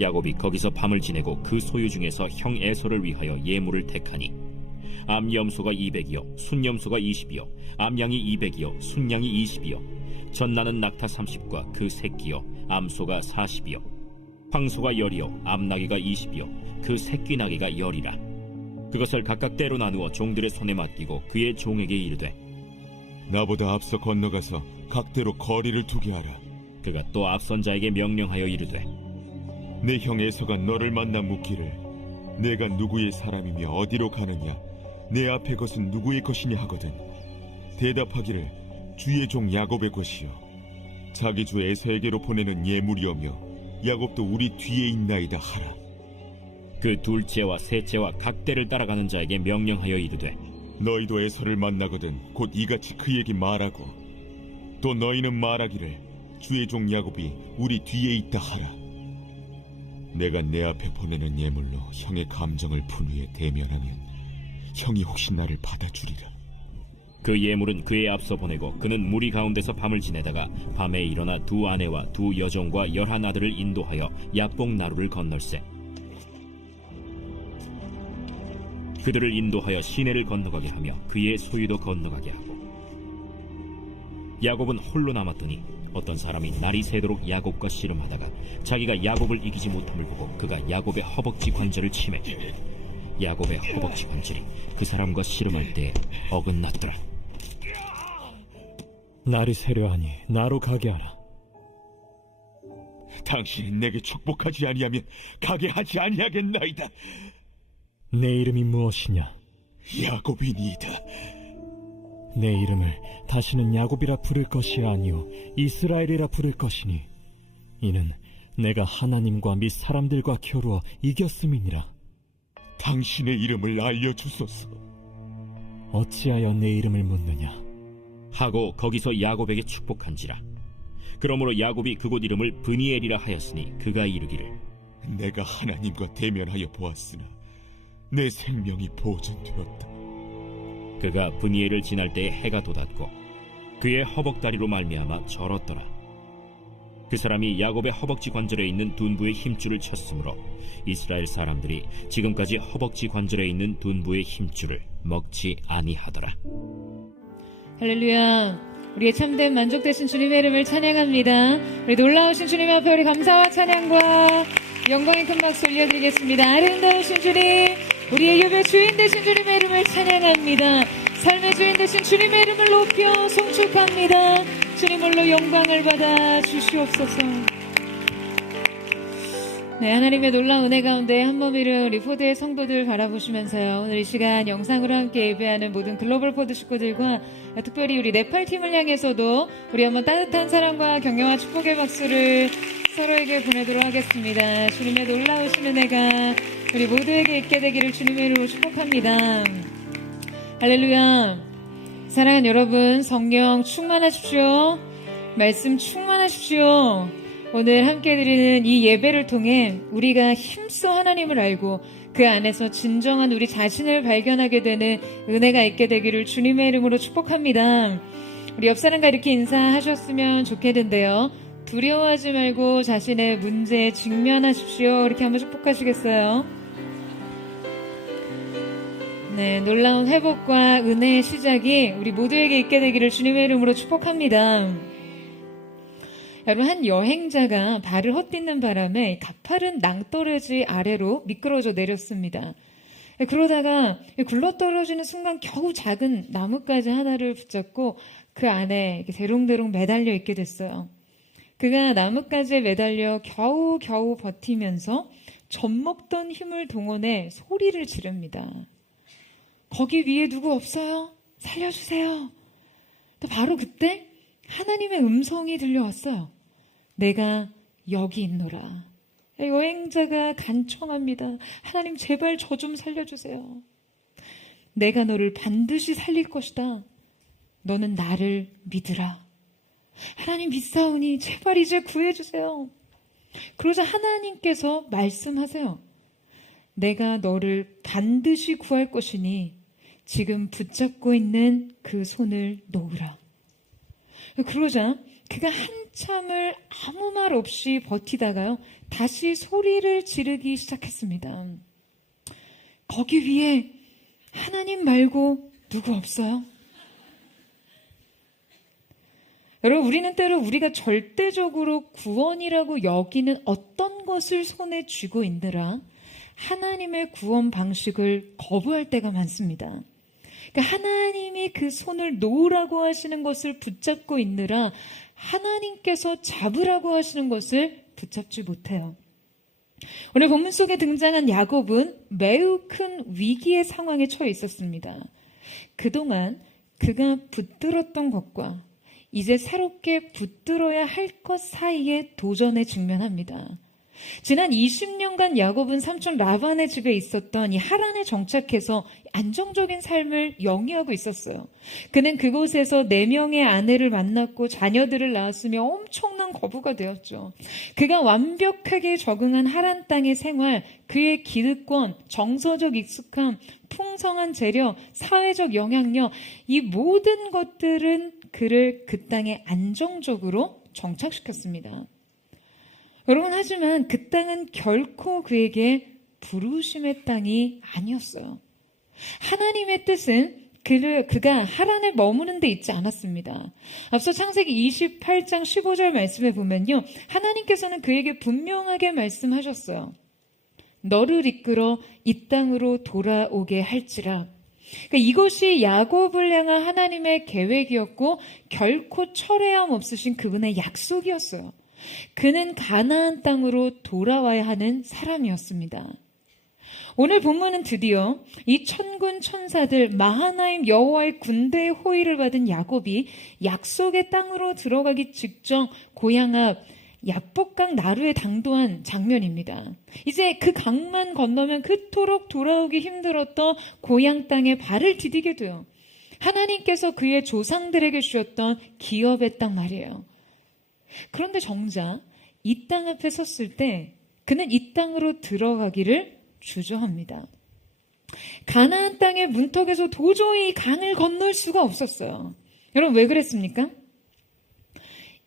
야곱이 거기서 밤을 지내고 그 소유 중에서 형 에서를 위하여 예물을 택하니 암염소가 200이요 순염소가 20이요 암양이 200이요 순양이 20이요 젖나는 낙타 30과 그 새끼요 암소가 40이요 황소가 10이요 암나귀가 20이요 그 새끼 나귀가 10이라. 그것을 각각 때로 나누어 종들의 손에 맡기고 그의 종에게 이르되 나보다 앞서 건너가서 각대로 거리를 두게 하라. 그가 또 앞선 자에게 명령하여 이르되 내 형 에서가 너를 만나 묻기를 내가 누구의 사람이며 어디로 가느냐 내 앞에 것은 누구의 것이냐 하거든 대답하기를 주의 종 야곱의 것이요 자기 주 에서에게로 보내는 예물이오며 야곱도 우리 뒤에 있나이다 하라. 그 둘째와 셋째와 각대를 따라가는 자에게 명령하여 이르되 너희도 에서를 만나거든 곧 이같이 그에게 말하고 또 너희는 말하기를 주의 종 야곱이 우리 뒤에 있다 하라. 내가 내 앞에 보내는 예물로 형의 감정을 푼 후에 대면하면 형이 혹시 나를 받아주리라. 그 예물은 그의 앞서 보내고 그는 무리 가운데서 밤을 지내다가 밤에 일어나 두 아내와 두 여종과 11 아들을 인도하여 야복 나루를 건널세. 그들을 인도하여 시내를 건너가게 하며 그의 소유도 건너가게 하고 야곱은 홀로 남았더니 어떤 사람이 날이 새도록 야곱과 씨름하다가 자기가 야곱을 이기지 못함을 보고 그가 야곱의 허벅지 관절을 치매 야곱의 허벅지 관절이 그 사람과 씨름할 때에 어긋났더라. 날이 새려하니 나로 가게 하라. 당신이 내게 축복하지 아니하면 가게 하지 아니하겠나이다. 내 이름이 무엇이냐? 야곱이니이다. 내 이름을 다시는 야곱이라 부를 것이 아니요 이스라엘이라 부를 것이니 이는 내가 하나님과 및 사람들과 겨루어 이겼음이니라. 당신의 이름을 알려주소서. 어찌하여 내 이름을 묻느냐? 하고 거기서 야곱에게 축복한지라. 그러므로 야곱이 그곳 이름을 브니엘이라 하였으니 그가 이르기를 내가 하나님과 대면하여 보았으나 내 생명이 보존되었다. 그가 브니엘을 지날 때에 해가 돋았고 그의 허벅다리로 말미암아 절었더라. 그 사람이 야곱의 허벅지 관절에 있는 둔부의 힘줄을 쳤으므로 이스라엘 사람들이 지금까지 허벅지 관절에 있는 둔부의 힘줄을 먹지 아니하더라. 할렐루야. 우리의 참된 만족되신 주님의 이름을 찬양합니다. 우리 놀라우신 주님 앞에 우리 감사와 찬양과 영광의 큰 박수 올려드리겠습니다. 아름다우신 주님, 우리의 예배 주인 되신 주님의 이름을 찬양합니다. 삶의 주인 되신 주님의 이름을 높여 송축합니다. 주님 홀로 영광을 받아 주시옵소서. 네, 하나님의 놀라운 은혜 가운데 한몸 이룬 우리 포드의 성도들 바라보시면서요, 오늘 이 시간 영상으로 함께 예배하는 모든 글로벌 포드 식구들과 특별히 우리 네팔팀을 향해서도 우리 한번 따뜻한 사랑과 격려와 축복의 박수를 서로에게 보내도록 하겠습니다. 주님의 놀라우신 은혜가 우리 모두에게 있게 되기를 주님의 이름으로 축복합니다. 할렐루야. 사랑하는 여러분, 성령 충만하십시오. 말씀 충만하십시오. 오늘 함께 드리는 이 예배를 통해 우리가 힘써 하나님을 알고 그 안에서 진정한 우리 자신을 발견하게 되는 은혜가 있게 되기를 주님의 이름으로 축복합니다. 우리 옆 사람과 이렇게 인사하셨으면 좋겠는데요. 두려워하지 말고 자신의 문제에 직면하십시오. 이렇게 한번 축복하시겠어요? 네, 놀라운 회복과 은혜의 시작이 우리 모두에게 있게 되기를 주님의 이름으로 축복합니다. 여러분, 한 여행자가 발을 헛디는 바람에 가파른 낭떠러지 아래로 미끄러져 내렸습니다. 그러다가 굴러떨어지는 순간 겨우 작은 나뭇가지 하나를 붙잡고 그 안에 대롱대롱 매달려 있게 됐어요. 그가 나뭇가지에 매달려 겨우 버티면서 젖먹던 힘을 동원해 소리를 지릅니다. 거기 위에 누구 없어요? 살려주세요. 또 바로 그때 하나님의 음성이 들려왔어요. 내가 여기 있노라. 여행자가 간청합니다. 하나님, 제발 저 좀 살려주세요. 내가 너를 반드시 살릴 것이다. 너는 나를 믿으라. 하나님 믿사오니 제발 이제 구해주세요. 그러자 하나님께서 말씀하세요. 내가 너를 반드시 구할 것이니 지금 붙잡고 있는 그 손을 놓으라. 그러자 그가 한참을 아무 말 없이 버티다가요, 다시 소리를 지르기 시작했습니다. 거기 위에 하나님 말고 누구 없어요? 여러분, 우리는 때로 우리가 절대적으로 구원이라고 여기는 어떤 것을 손에 쥐고 있느라 하나님의 구원 방식을 거부할 때가 많습니다. 그러니까 하나님이 그 손을 놓으라고 하시는 것을 붙잡고 있느라 하나님께서 잡으라고 하시는 것을 붙잡지 못해요. 오늘 본문 속에 등장한 야곱은 매우 큰 위기의 상황에 처해 있었습니다. 그동안 그가 붙들었던 것과 이제 새롭게 붙들어야 할 것 사이에 도전에 직면합니다. 지난 20년간 야곱은 삼촌 라반의 집에 있었던 이 하란에 정착해서 안정적인 삶을 영위하고 있었어요. 그는 그곳에서 4명의 아내를 만났고 자녀들을 낳았으며 엄청난 거부가 되었죠. 그가 완벽하게 적응한 하란 땅의 생활, 그의 기득권, 정서적 익숙함, 풍성한 재력, 사회적 영향력, 이 모든 것들은 그를 그 땅에 안정적으로 정착시켰습니다. 여러분, 하지만 그 땅은 결코 그에게 부르심의 땅이 아니었어요. 하나님의 뜻은 그가 하란에 머무는 데 있지 않았습니다. 앞서 창세기 28장 15절 말씀에 보면요, 하나님께서는 그에게 분명하게 말씀하셨어요. 너를 이끌어 이 땅으로 돌아오게 할지라. 그러니까 이것이 야곱을 향한 하나님의 계획이었고 결코 철회함 없으신 그분의 약속이었어요. 그는 가나안 땅으로 돌아와야 하는 사람이었습니다. 오늘 본문은 드디어 이 천군 천사들 마하나임 여호와의 군대의 호의를 받은 야곱이 약속의 땅으로 들어가기 직전 고향 앞 야복강 나루에 당도한 장면입니다. 이제 그 강만 건너면 그토록 돌아오기 힘들었던 고향 땅에 발을 디디게 돼요. 하나님께서 그의 조상들에게 주셨던 기업의 땅 말이에요. 그런데 정작 이 땅 앞에 섰을 때 그는 이 땅으로 들어가기를 주저합니다. 가나안 땅의 문턱에서 도저히 강을 건널 수가 없었어요. 여러분, 왜 그랬습니까?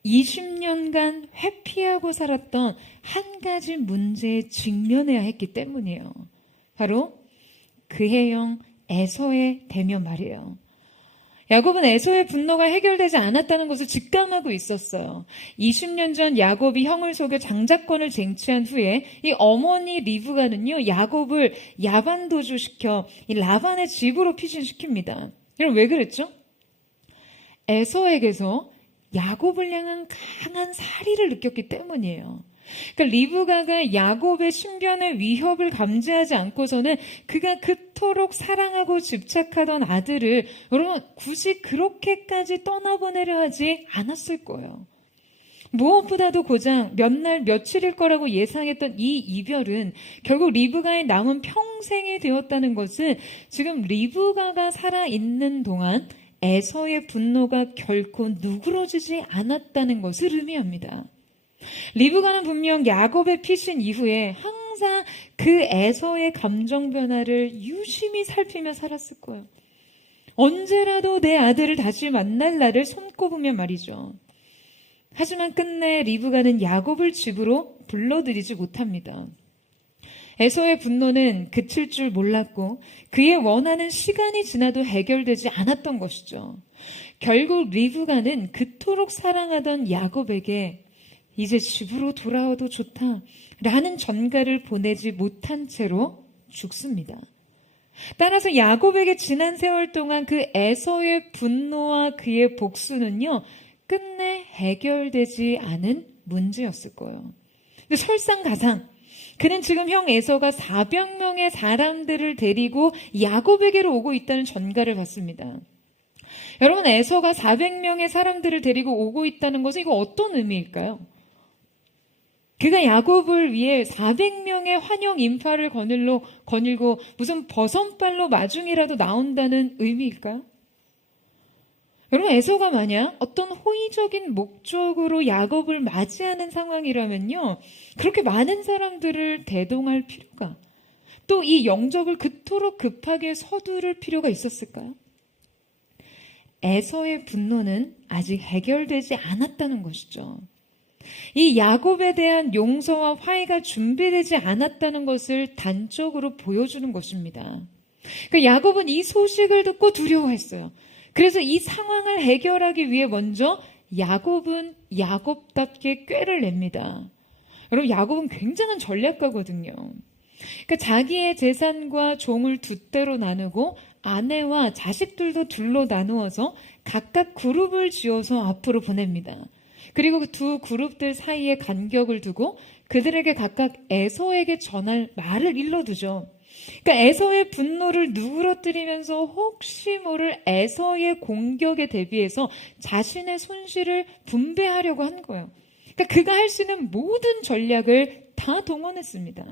20년간 회피하고 살았던 한 가지 문제에 직면해야 했기 때문이에요. 바로 그의 형 에서의 대면 말이에요. 야곱은 에서의 분노가 해결되지 않았다는 것을 직감하고 있었어요. 20년 전 야곱이 형을 속여 장자권을 쟁취한 후에 이 어머니 리브가는요, 야곱을 야반도주시켜 이 라반의 집으로 피신시킵니다. 여러분, 왜 그랬죠? 에서에게서 야곱을 향한 강한 살의를 느꼈기 때문이에요. 그러니까 리브가가 야곱의 신변의 위협을 감지하지 않고서는 그가 그토록 사랑하고 집착하던 아들을 여러분 굳이 그렇게까지 떠나보내려 하지 않았을 거예요. 무엇보다도 고작 몇 날 며칠일 거라고 예상했던 이 이별은 결국 리브가의 남은 평생이 되었다는 것은 지금 리브가가 살아있는 동안 에서의 분노가 결코 누그러지지 않았다는 것을 의미합니다. 리브가는 분명 야곱의 피신 이후에 항상 그 에서의 감정 변화를 유심히 살피며 살았을 거예요. 언제라도 내 아들을 다시 만날 날을 손꼽으며 말이죠. 하지만 끝내 리브가는 야곱을 집으로 불러들이지 못합니다. 에서의 분노는 그칠 줄 몰랐고 그의 원하는 시간이 지나도 해결되지 않았던 것이죠. 결국 리브가는 그토록 사랑하던 야곱에게 이제 집으로 돌아와도 좋다라는 전가를 보내지 못한 채로 죽습니다. 따라서 야곱에게 지난 세월 동안 그 에서의 분노와 그의 복수는요, 끝내 해결되지 않은 문제였을 거예요. 근데 설상가상 그는 지금 형 에서가 400명의 사람들을 데리고 야곱에게로 오고 있다는 전가를 받습니다. 여러분, 에서가 400명의 사람들을 데리고 오고 있다는 것은 이거 어떤 의미일까요? 그가 야곱을 위해 400명의 환영 인파를 거닐고 무슨 버선발로 마중이라도 나온다는 의미일까요? 여러분, 에서가 만약 어떤 호의적인 목적으로 야곱을 맞이하는 상황이라면요, 그렇게 많은 사람들을 대동할 필요가, 또 이 영접을 그토록 급하게 서두를 필요가 있었을까요? 에서의 분노는 아직 해결되지 않았다는 것이죠. 이 야곱에 대한 용서와 화해가 준비되지 않았다는 것을 단적으로 보여주는 것입니다. 그러니까 야곱은 이 소식을 듣고 두려워했어요. 그래서 이 상황을 해결하기 위해 먼저 야곱은 야곱답게 꾀를 냅니다. 여러분, 야곱은 굉장한 전략가거든요. 그러니까 자기의 재산과 종을 두 대로 나누고 아내와 자식들도 둘로 나누어서 각각 그룹을 지어서 앞으로 보냅니다. 그리고 그 두 그룹들 사이에 간격을 두고 그들에게 각각 에서에게 전할 말을 일러두죠. 그러니까 에서의 분노를 누그러뜨리면서 혹시 모를 에서의 공격에 대비해서 자신의 손실을 분배하려고 한 거예요. 그러니까 그가 할 수 있는 모든 전략을 다 동원했습니다.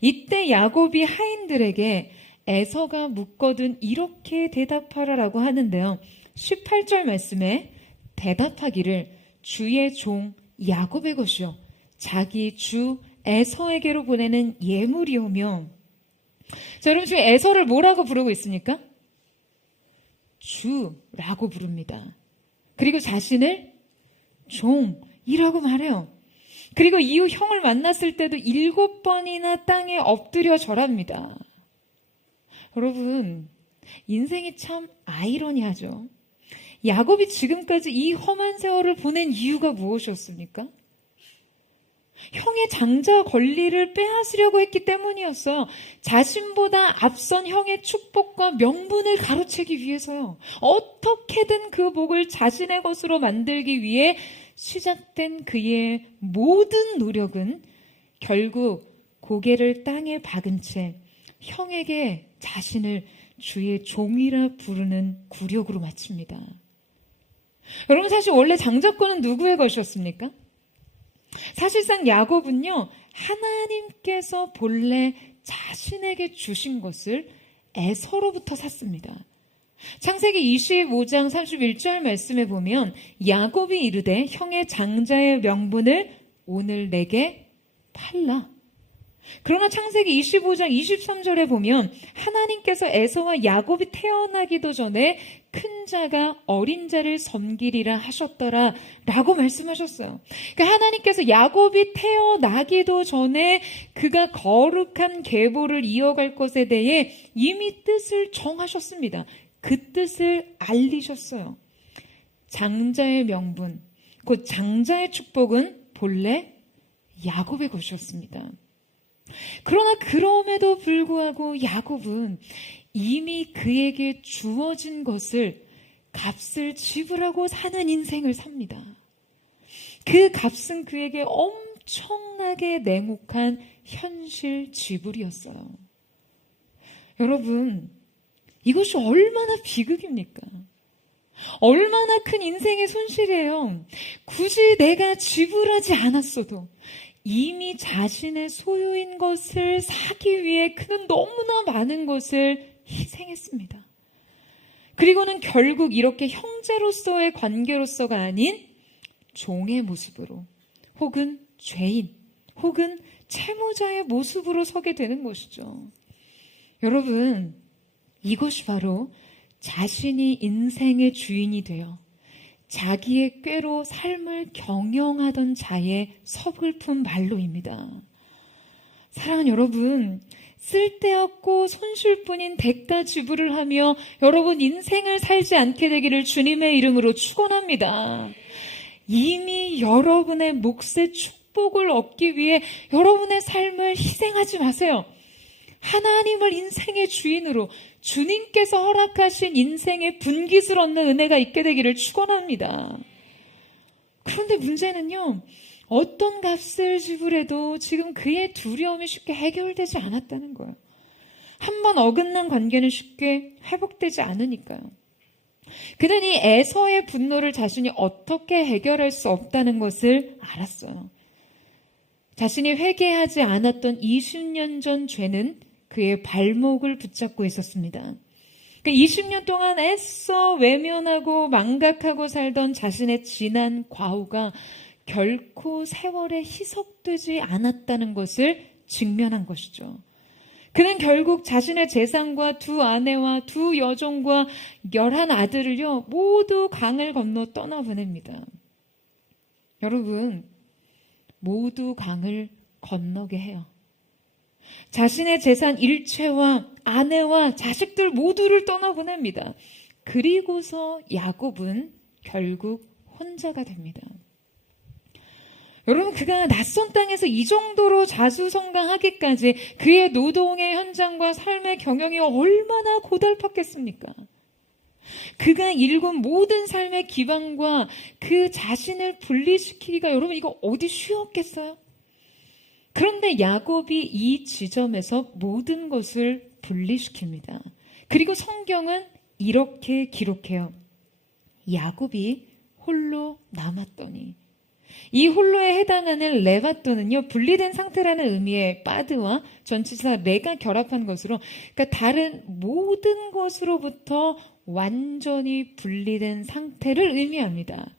이때 야곱이 하인들에게 에서가 묻거든 이렇게 대답하라라고 하는데요. 18절 말씀에 대답하기를 주의 종 야곱의 것이요 자기 주 에서에게로 보내는 예물이오며. 자, 여러분 지금 에서를 뭐라고 부르고 있습니까? 주라고 부릅니다. 그리고 자신을 종이라고 말해요. 그리고 이후 형을 만났을 때도 7번이나 땅에 엎드려 절합니다. 여러분, 인생이 참 아이러니하죠. 야곱이 지금까지 이 험한 세월을 보낸 이유가 무엇이었습니까? 형의 장자 권리를 빼앗으려고 했기 때문이었어요. 자신보다 앞선 형의 축복과 명분을 가로채기 위해서요. 어떻게든 그 복을 자신의 것으로 만들기 위해 시작된 그의 모든 노력은 결국 고개를 땅에 박은 채 형에게 자신을 주의 종이라 부르는 굴욕으로 마칩니다. 여러분, 사실 원래 장자권은 누구의 것이었습니까? 사실상 야곱은요, 하나님께서 본래 자신에게 주신 것을 에서로부터 샀습니다. 창세기 25장 31절 말씀에 보면 야곱이 이르되 형의 장자의 명분을 오늘 내게 팔라. 그러나 창세기 25장 23절에 보면 하나님께서 에서와 야곱이 태어나기도 전에 큰 자가 어린 자를 섬기리라 하셨더라 라고 말씀하셨어요. 그러니까 하나님께서 야곱이 태어나기도 전에 그가 거룩한 계보를 이어갈 것에 대해 이미 뜻을 정하셨습니다. 그 뜻을 알리셨어요. 장자의 명분, 곧 장자의 축복은 본래 야곱의 것이었습니다. 그러나 그럼에도 불구하고 야곱은 이미 그에게 주어진 것을 값을 지불하고 사는 인생을 삽니다. 그 값은 그에게 엄청나게 냉혹한 현실 지불이었어요. 여러분, 이것이 얼마나 비극입니까? 얼마나 큰 인생의 손실이에요. 굳이 내가 지불하지 않았어도 이미 자신의 소유인 것을 사기 위해 그는 너무나 많은 것을 희생했습니다. 그리고는 결국 이렇게 형제로서의 관계로서가 아닌 종의 모습으로 혹은 죄인 혹은 채무자의 모습으로 서게 되는 것이죠. 여러분, 이것이 바로 자신이 인생의 주인이 되어 자기의 꾀로 삶을 경영하던 자의 서글픈 말로입니다. 사랑하는 여러분, 쓸데없고 손실뿐인 대가 지불을 하며 여러분 인생을 살지 않게 되기를 주님의 이름으로 축원합니다. 이미 여러분의 몫의 축복을 얻기 위해 여러분의 삶을 희생하지 마세요. 하나님을 인생의 주인으로 주님께서 허락하신 인생의 분깃을 얻는 은혜가 있게 되기를 축원합니다. 그런데 문제는요, 어떤 값을 지불해도 지금 그의 두려움이 쉽게 해결되지 않았다는 거예요. 한번 어긋난 관계는 쉽게 회복되지 않으니까요. 그는 이 에서의 분노를 자신이 어떻게 해결할 수 없다는 것을 알았어요. 자신이 회개하지 않았던 20년 전 죄는 그의 발목을 붙잡고 있었습니다. 20년 동안 애써 외면하고 망각하고 살던 자신의 지난 과오가 결코 세월에 희석되지 않았다는 것을 직면한 것이죠. 그는 결국 자신의 재산과 두 아내와 두 여종과 11아들을요 모두 강을 건너 떠나보냅니다. 여러분, 모두 강을 건너게 해요. 자신의 재산 일체와 아내와 자식들 모두를 떠나보냅니다. 그리고서 야곱은 결국 혼자가 됩니다. 여러분, 그가 낯선 땅에서 이 정도로 자수성가하기까지 그의 노동의 현장과 삶의 경영이 얼마나 고달팠겠습니까? 그가 일군 모든 삶의 기반과 그 자신을 분리시키기가 여러분 이거 어디 쉬웠겠어요? 그런데 야곱이 이 지점에서 모든 것을 분리시킵니다. 그리고 성경은 이렇게 기록해요. 야곱이 홀로 남았더니, 이 홀로에 해당하는 레바또는요 분리된 상태라는 의미의 빠드와 전치사 레가 결합한 것으로, 그러니까 다른 모든 것으로부터 완전히 분리된 상태를 의미합니다.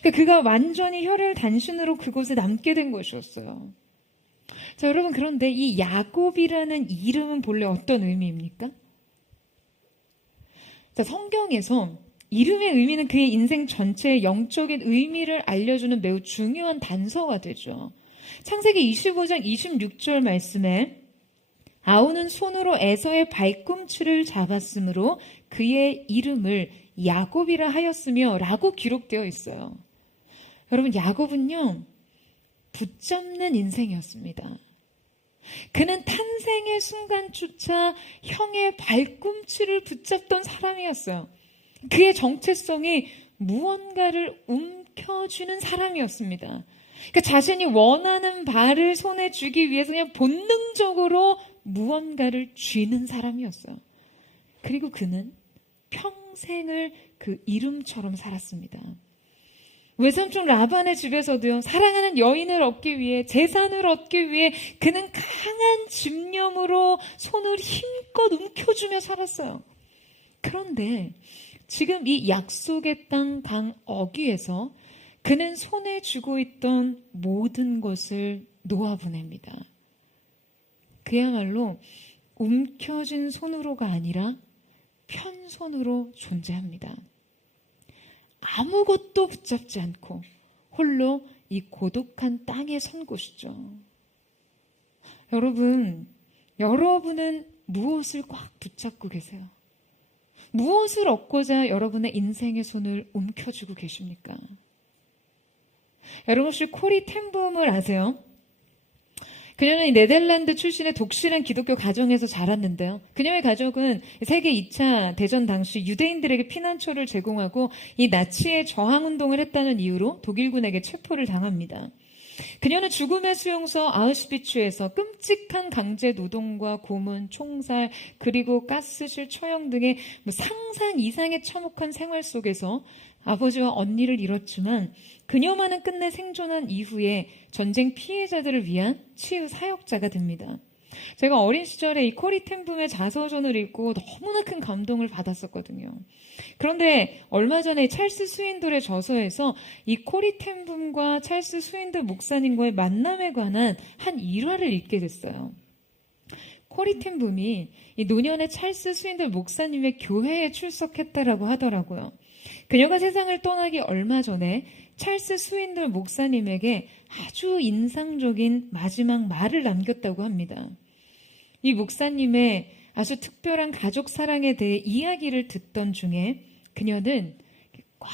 그러니까 그가 완전히 혈혈 단신으로 그곳에 남게 된 것이었어요. 자, 여러분, 그런데 이 야곱이라는 이름은 본래 어떤 의미입니까? 자, 성경에서 이름의 의미는 그의 인생 전체의 영적인 의미를 알려주는 매우 중요한 단서가 되죠. 창세기 25장 26절 말씀에 아우는 손으로 에서의 발꿈치를 잡았으므로 그의 이름을 야곱이라 하였으며 라고 기록되어 있어요. 여러분, 야곱은요 붙잡는 인생이었습니다. 그는 탄생의 순간조차 형의 발꿈치를 붙잡던 사람이었어요. 그의 정체성이 무언가를 움켜쥐는 사람이었습니다. 그러니까 자신이 원하는 바를 손에 쥐기 위해서 그냥 본능적으로 무언가를 쥐는 사람이었어요. 그리고 그는 평생을 그 이름처럼 살았습니다. 외삼촌 라반의 집에서도요, 사랑하는 여인을 얻기 위해, 재산을 얻기 위해 그는 강한 집념으로 손을 힘껏 움켜쥐며 살았어요. 그런데 지금 이 약속의 땅 강 어귀에서 그는 손에 쥐고 있던 모든 것을 놓아보냅니다. 그야말로 움켜쥔 손으로가 아니라 편손으로 존재합니다. 아무것도 붙잡지 않고 홀로 이 고독한 땅에 선 곳이죠. 여러분은 무엇을 꽉 붙잡고 계세요? 무엇을 얻고자 여러분의 인생의 손을 움켜쥐고 계십니까? 여러분 혹시 코리 텐붐을 아세요? 그녀는 네덜란드 출신의 독실한 기독교 가정에서 자랐는데요. 그녀의 가족은 세계 2차 대전 당시 유대인들에게 피난처를 제공하고 이 나치의 저항운동을 했다는 이유로 독일군에게 체포를 당합니다. 그녀는 죽음의 수용소 아우슈비츠에서 끔찍한 강제 노동과 고문, 총살, 그리고 가스실 처형 등의 상상 이상의 참혹한 생활 속에서 아버지와 언니를 잃었지만 그녀만은 끝내 생존한 이후에 전쟁 피해자들을 위한 치유 사역자가 됩니다. 제가 어린 시절에 이 코리 텐붐의 자서전을 읽고 너무나 큰 감동을 받았었거든요. 그런데 얼마 전에 찰스 스윈돌의 저서에서 이 코리 텐붐과 찰스 스윈돌 목사님과의 만남에 관한 한 일화를 읽게 됐어요. 코리 텐붐이 이 노년의 찰스 스윈돌 목사님의 교회에 출석했다라고 하더라고요. 그녀가 세상을 떠나기 얼마 전에 찰스 스윈돌 목사님에게 아주 인상적인 마지막 말을 남겼다고 합니다. 이 목사님의 아주 특별한 가족 사랑에 대해 이야기를 듣던 중에 그녀는 꽉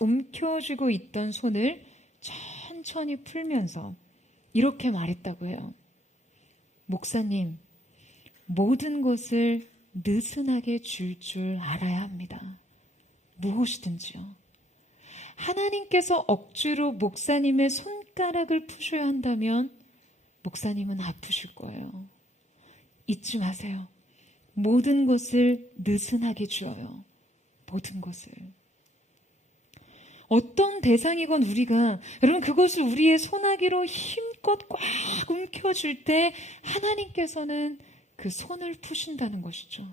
움켜쥐고 있던 손을 천천히 풀면서 이렇게 말했다고 해요. 목사님, 모든 것을 느슨하게 줄 알아야 합니다. 무엇이든지요. 하나님께서 억지로 목사님의 손가락을 푸셔야 한다면 목사님은 아프실 거예요. 잊지 마세요. 모든 것을 느슨하게 주어요. 모든 것을. 어떤 대상이건 우리가, 여러분, 그것을 우리의 손아귀로 힘껏 꽉 움켜줄 때 하나님께서는 그 손을 푸신다는 것이죠.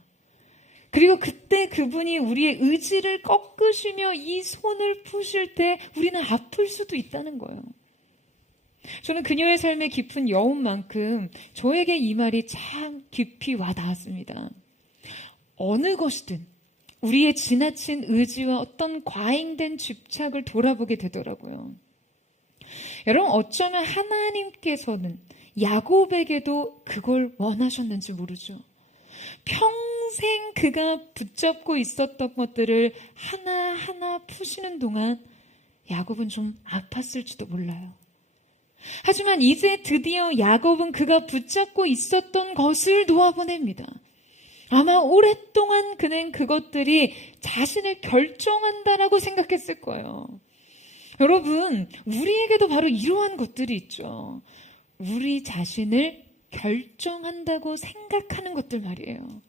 그리고 그때 그분이 우리의 의지를 꺾으시며 이 손을 푸실 때 우리는 아플 수도 있다는 거예요. 저는 그녀의 삶의 깊은 여운만큼 저에게 이 말이 참 깊이 와닿았습니다. 어느 것이든 우리의 지나친 의지와 어떤 과잉된 집착을 돌아보게 되더라고요. 여러분, 어쩌면 하나님께서는 야곱에게도 그걸 원하셨는지 모르죠. 평생 그가 붙잡고 있었던 것들을 하나하나 푸시는 동안 야곱은 좀 아팠을지도 몰라요. 하지만 이제 드디어 야곱은 그가 붙잡고 있었던 것을 놓아보냅니다. 아마 오랫동안 그는 그것들이 자신을 결정한다라고 생각했을 거예요. 여러분, 우리에게도 바로 이러한 것들이 있죠. 우리 자신을 결정한다고 생각하는 것들 말이에요.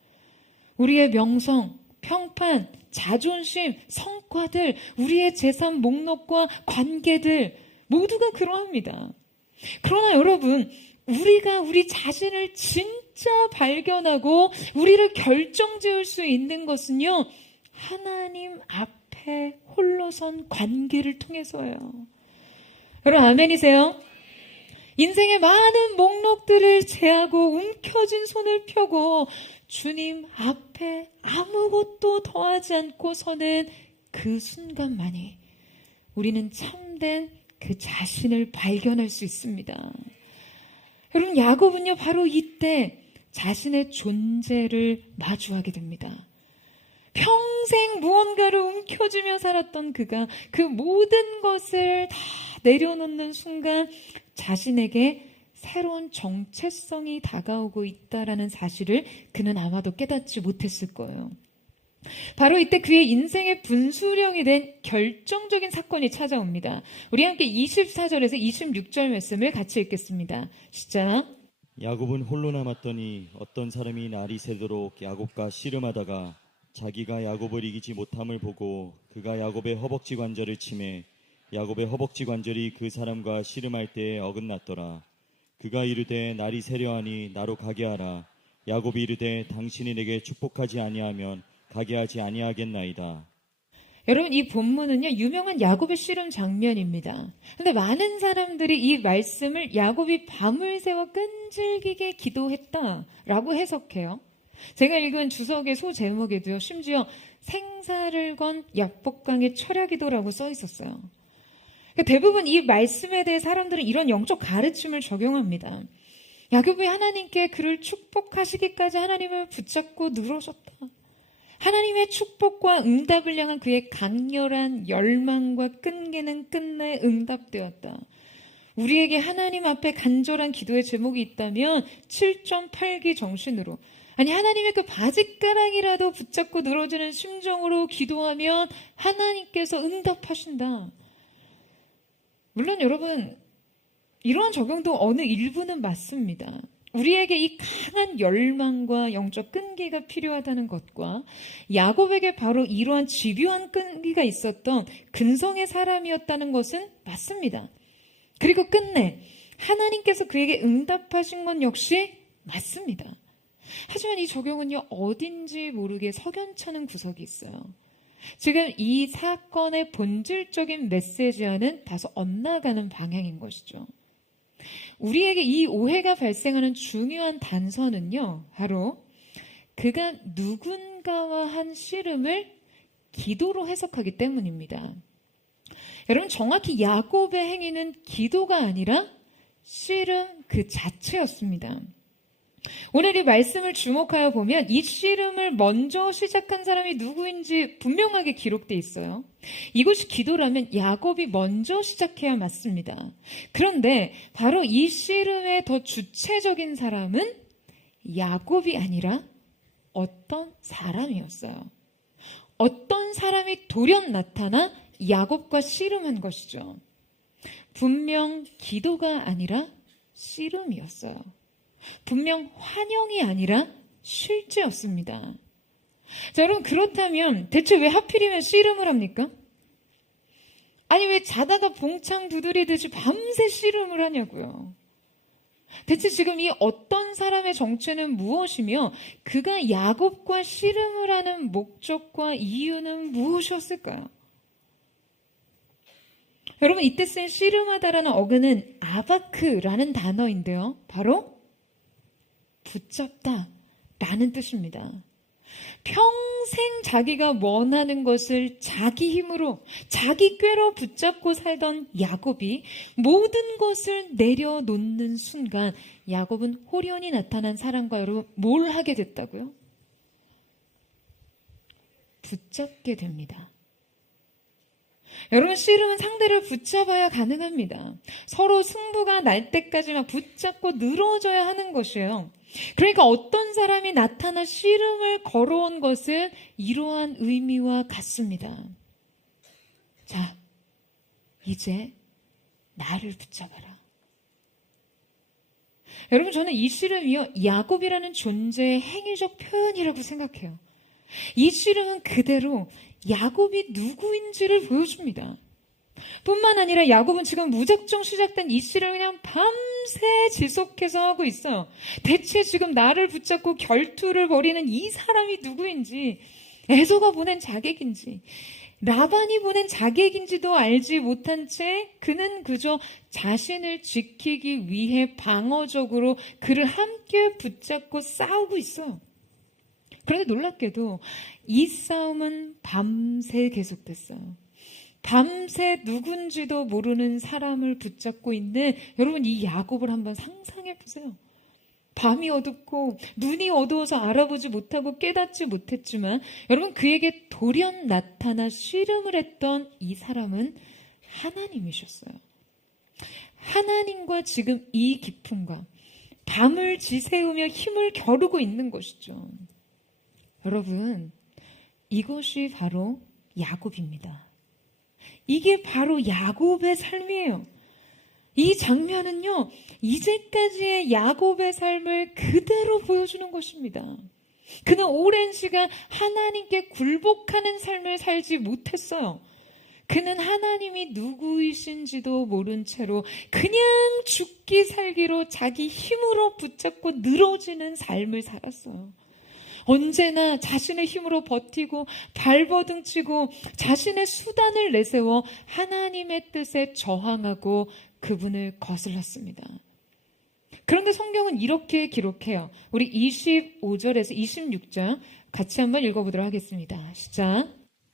우리의 명성, 평판, 자존심, 성과들, 우리의 재산 목록과 관계들 모두가 그러합니다. 그러나 여러분, 우리가 우리 자신을 진짜 발견하고 우리를 결정지을 수 있는 것은요, 하나님 앞에 홀로선 관계를 통해서예요. 여러분, 아멘이세요? 인생의 많은 목록들을 제하고 움켜진 손을 펴고 주님 앞에 아무것도 더하지 않고 서는 그 순간만이 우리는 참된 그 자신을 발견할 수 있습니다. 여러분, 야곱은요 바로 이때 자신의 존재를 마주하게 됩니다. 평생 무언가를 움켜쥐며 살았던 그가 그 모든 것을 다 내려놓는 순간 자신에게 새로운 정체성이 다가오고 있다라는 사실을 그는 아마도 깨닫지 못했을 거예요. 바로 이때 그의 인생의 분수령이 된 결정적인 사건이 찾아옵니다. 우리 함께 24절에서 26절 말씀을 같이 읽겠습니다. 시작. 야곱은 홀로 남았더니 어떤 사람이 날이 새도록 야곱과 씨름하다가 자기가 야곱을 이기지 못함을 보고 그가 야곱의 허벅지 관절을 치매 야곱의 허벅지 관절이 그 사람과 씨름할 때에 어긋났더라. 그가 이르되 날이 새려하니 나로 가게 하라. 야곱이 이르되 당신이 내게 축복하지 아니하면 가게 하지 아니하겠나이다. 여러분, 이 본문은요 유명한 야곱의 씨름 장면입니다. 그런데 많은 사람들이 이 말씀을 야곱이 밤을 새워 끈질기게 기도했다라고 해석해요. 제가 읽은 주석의 소제목에도요 심지어 생사를 건 약복강의 철야기도라고 써 있었어요. 대부분 이 말씀에 대해 사람들은 이런 영적 가르침을 적용합니다. 야곱이 하나님께 그를 축복하시기까지 하나님을 붙잡고 늘어섰다. 하나님의 축복과 응답을 향한 그의 강렬한 열망과 끈기는 끝내 응답되었다. 우리에게 하나님 앞에 간절한 기도의 제목이 있다면 7.8기 정신으로, 아니 하나님의 그 바짓가락이라도 붙잡고 늘어지는 심정으로 기도하면 하나님께서 응답하신다. 물론 여러분, 이러한 적용도 어느 일부는 맞습니다. 우리에게 이 강한 열망과 영적 끈기가 필요하다는 것과 야곱에게 바로 이러한 집요한 끈기가 있었던 근성의 사람이었다는 것은 맞습니다. 그리고 끝내 하나님께서 그에게 응답하신 건 역시 맞습니다. 하지만 이 적용은요 어딘지 모르게 석연찮은 구석이 있어요. 지금 이 사건의 본질적인 메시지와는 다소 엇나가는 방향인 것이죠. 우리에게 이 오해가 발생하는 중요한 단서는요, 바로 그가 누군가와 한 씨름을 기도로 해석하기 때문입니다. 여러분, 정확히 야곱의 행위는 기도가 아니라 씨름 그 자체였습니다. 오늘 이 말씀을 주목하여 보면 이 씨름을 먼저 시작한 사람이 누구인지 분명하게 기록되어 있어요. 이것이 기도라면 야곱이 먼저 시작해야 맞습니다. 그런데 바로 이 씨름의 더 주체적인 사람은 야곱이 아니라 어떤 사람이었어요. 어떤 사람이 돌연 나타나 야곱과 씨름한 것이죠. 분명 기도가 아니라 씨름이었어요. 분명 환영이 아니라 실제였습니다. 자, 여러분, 그렇다면 대체 왜 하필이면 씨름을 합니까? 아니, 왜 자다가 봉창 두드리듯이 밤새 씨름을 하냐고요. 대체 지금 이 어떤 사람의 정체는 무엇이며 그가 야곱과 씨름을 하는 목적과 이유는 무엇이었을까요? 여러분, 이때 쓴 씨름하다라는 어근은 라바크라는 단어인데요. 바로 붙잡다 라는 뜻입니다. 평생 자기가 원하는 것을 자기 힘으로, 자기 꾀로 붙잡고 살던 야곱이 모든 것을 내려놓는 순간 야곱은 홀연히 나타난 사랑과 여러분 뭘 하게 됐다고요? 붙잡게 됩니다. 여러분, 씨름은 상대를 붙잡아야 가능합니다. 서로 승부가 날 때까지 막 붙잡고 늘어져야 하는 것이에요. 그러니까 어떤 사람이 나타나 씨름을 걸어온 것은 이러한 의미와 같습니다. 자, 이제 나를 붙잡아라. 여러분, 저는 이 씨름이요, 야곱이라는 존재의 행위적 표현이라고 생각해요. 이 씨름은 그대로 야곱이 누구인지를 보여줍니다. 뿐만 아니라 야곱은 지금 무작정 시작된 이 씨름을 그냥 밤새 지속해서 하고 있어요. 대체 지금 나를 붙잡고 결투를 벌이는 이 사람이 누구인지, 에서가 보낸 자객인지, 라반이 보낸 자객인지도 알지 못한 채 그는 그저 자신을 지키기 위해 방어적으로 그를 함께 붙잡고 싸우고 있어요. 그런데 놀랍게도 이 싸움은 밤새 계속됐어요. 밤새 누군지도 모르는 사람을 붙잡고 있는 여러분, 이 야곱을 한번 상상해 보세요. 밤이 어둡고 눈이 어두워서 알아보지 못하고 깨닫지 못했지만 여러분, 그에게 돌연 나타나 씨름을 했던 이 사람은 하나님이셨어요. 하나님과 지금 이 기쁨과 밤을 지새우며 힘을 겨루고 있는 것이죠. 여러분, 이것이 바로 야곱입니다. 이게 바로 야곱의 삶이에요. 이 장면은요, 이제까지의 야곱의 삶을 그대로 보여주는 것입니다. 그는 오랜 시간 하나님께 굴복하는 삶을 살지 못했어요. 그는 하나님이 누구이신지도 모른 채로 그냥 죽기 살기로 자기 힘으로 붙잡고 늘어지는 삶을 살았어요. 언제나 자신의 힘으로 버티고 발버둥치고 자신의 수단을 내세워 하나님의 뜻에 저항하고 그분을 거슬렀습니다. 그런데 성경은 이렇게 기록해요. 우리 25절에서 26절 같이 한번 읽어보도록 하겠습니다. 시작.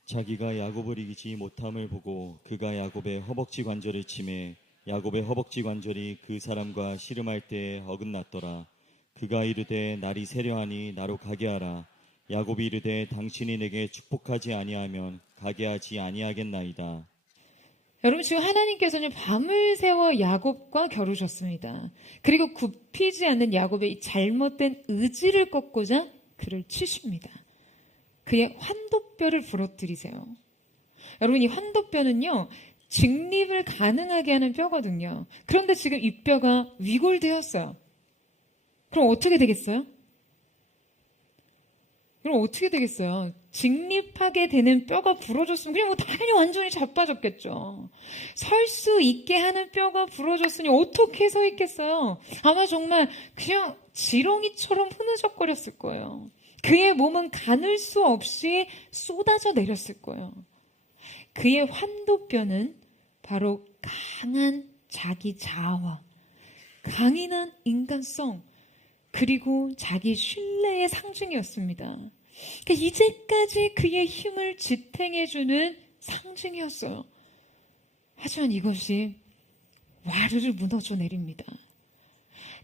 자기가 야곱을 이기지 못함을 보고 그가 야곱의 허벅지 관절을 치매 야곱의 허벅지 관절이 그 사람과 씨름할 때에 어긋났더라. 그가 이르되 날이 세려하니 나로 가게 하라. 야곱이 이르되 당신이 내게 축복하지 아니하면 가게 하지 아니하겠나이다. 여러분, 지금 하나님께서는 밤을 새워 야곱과 겨루셨습니다. 그리고 굽히지 않는 야곱의 잘못된 의지를 꺾고자 그를 치십니다. 그의 환도뼈를 부러뜨리세요. 여러분, 이 환도뼈는요, 직립을 가능하게 하는 뼈거든요. 그런데 지금 이 뼈가 위골되었어요. 그럼 어떻게 되겠어요? 직립하게 되는 뼈가 부러졌으면 그냥 당연히 완전히 자빠졌겠죠. 설 수 있게 하는 뼈가 부러졌으니 어떻게 서 있겠어요? 아마 정말 그냥 지렁이처럼 흐느적거렸을 거예요. 그의 몸은 가눌 수 없이 쏟아져 내렸을 거예요. 그의 환도뼈는 바로 강한 자기 자아와 강인한 인간성, 그리고 자기 신뢰의 상징이었습니다. 그러니까 이제까지 그의 힘을 지탱해주는 상징이었어요. 하지만 이것이 와르르 무너져 내립니다.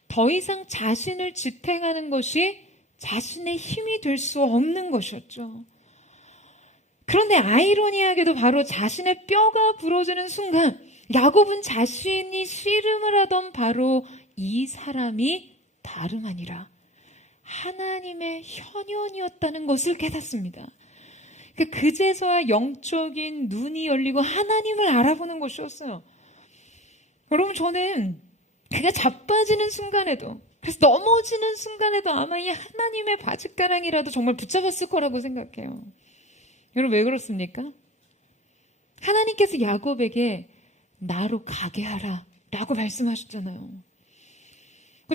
더 이상 자신을 지탱하는 것이 자신의 힘이 될 수 없는 것이었죠. 그런데 아이러니하게도 바로 자신의 뼈가 부러지는 순간 야곱은 자신이 씨름을 하던 바로 이 사람이 다름 아니라 하나님의 현현이었다는 것을 깨닫습니다. 그제서야 영적인 눈이 열리고 하나님을 알아보는 것이었어요. 여러분, 저는 그가 자빠지는 순간에도, 그래서 넘어지는 순간에도 아마 이 하나님의 바짓가랑이라도 정말 붙잡았을 거라고 생각해요. 여러분, 왜 그렇습니까? 하나님께서 야곱에게 나로 가게 하라 라고 말씀하셨잖아요.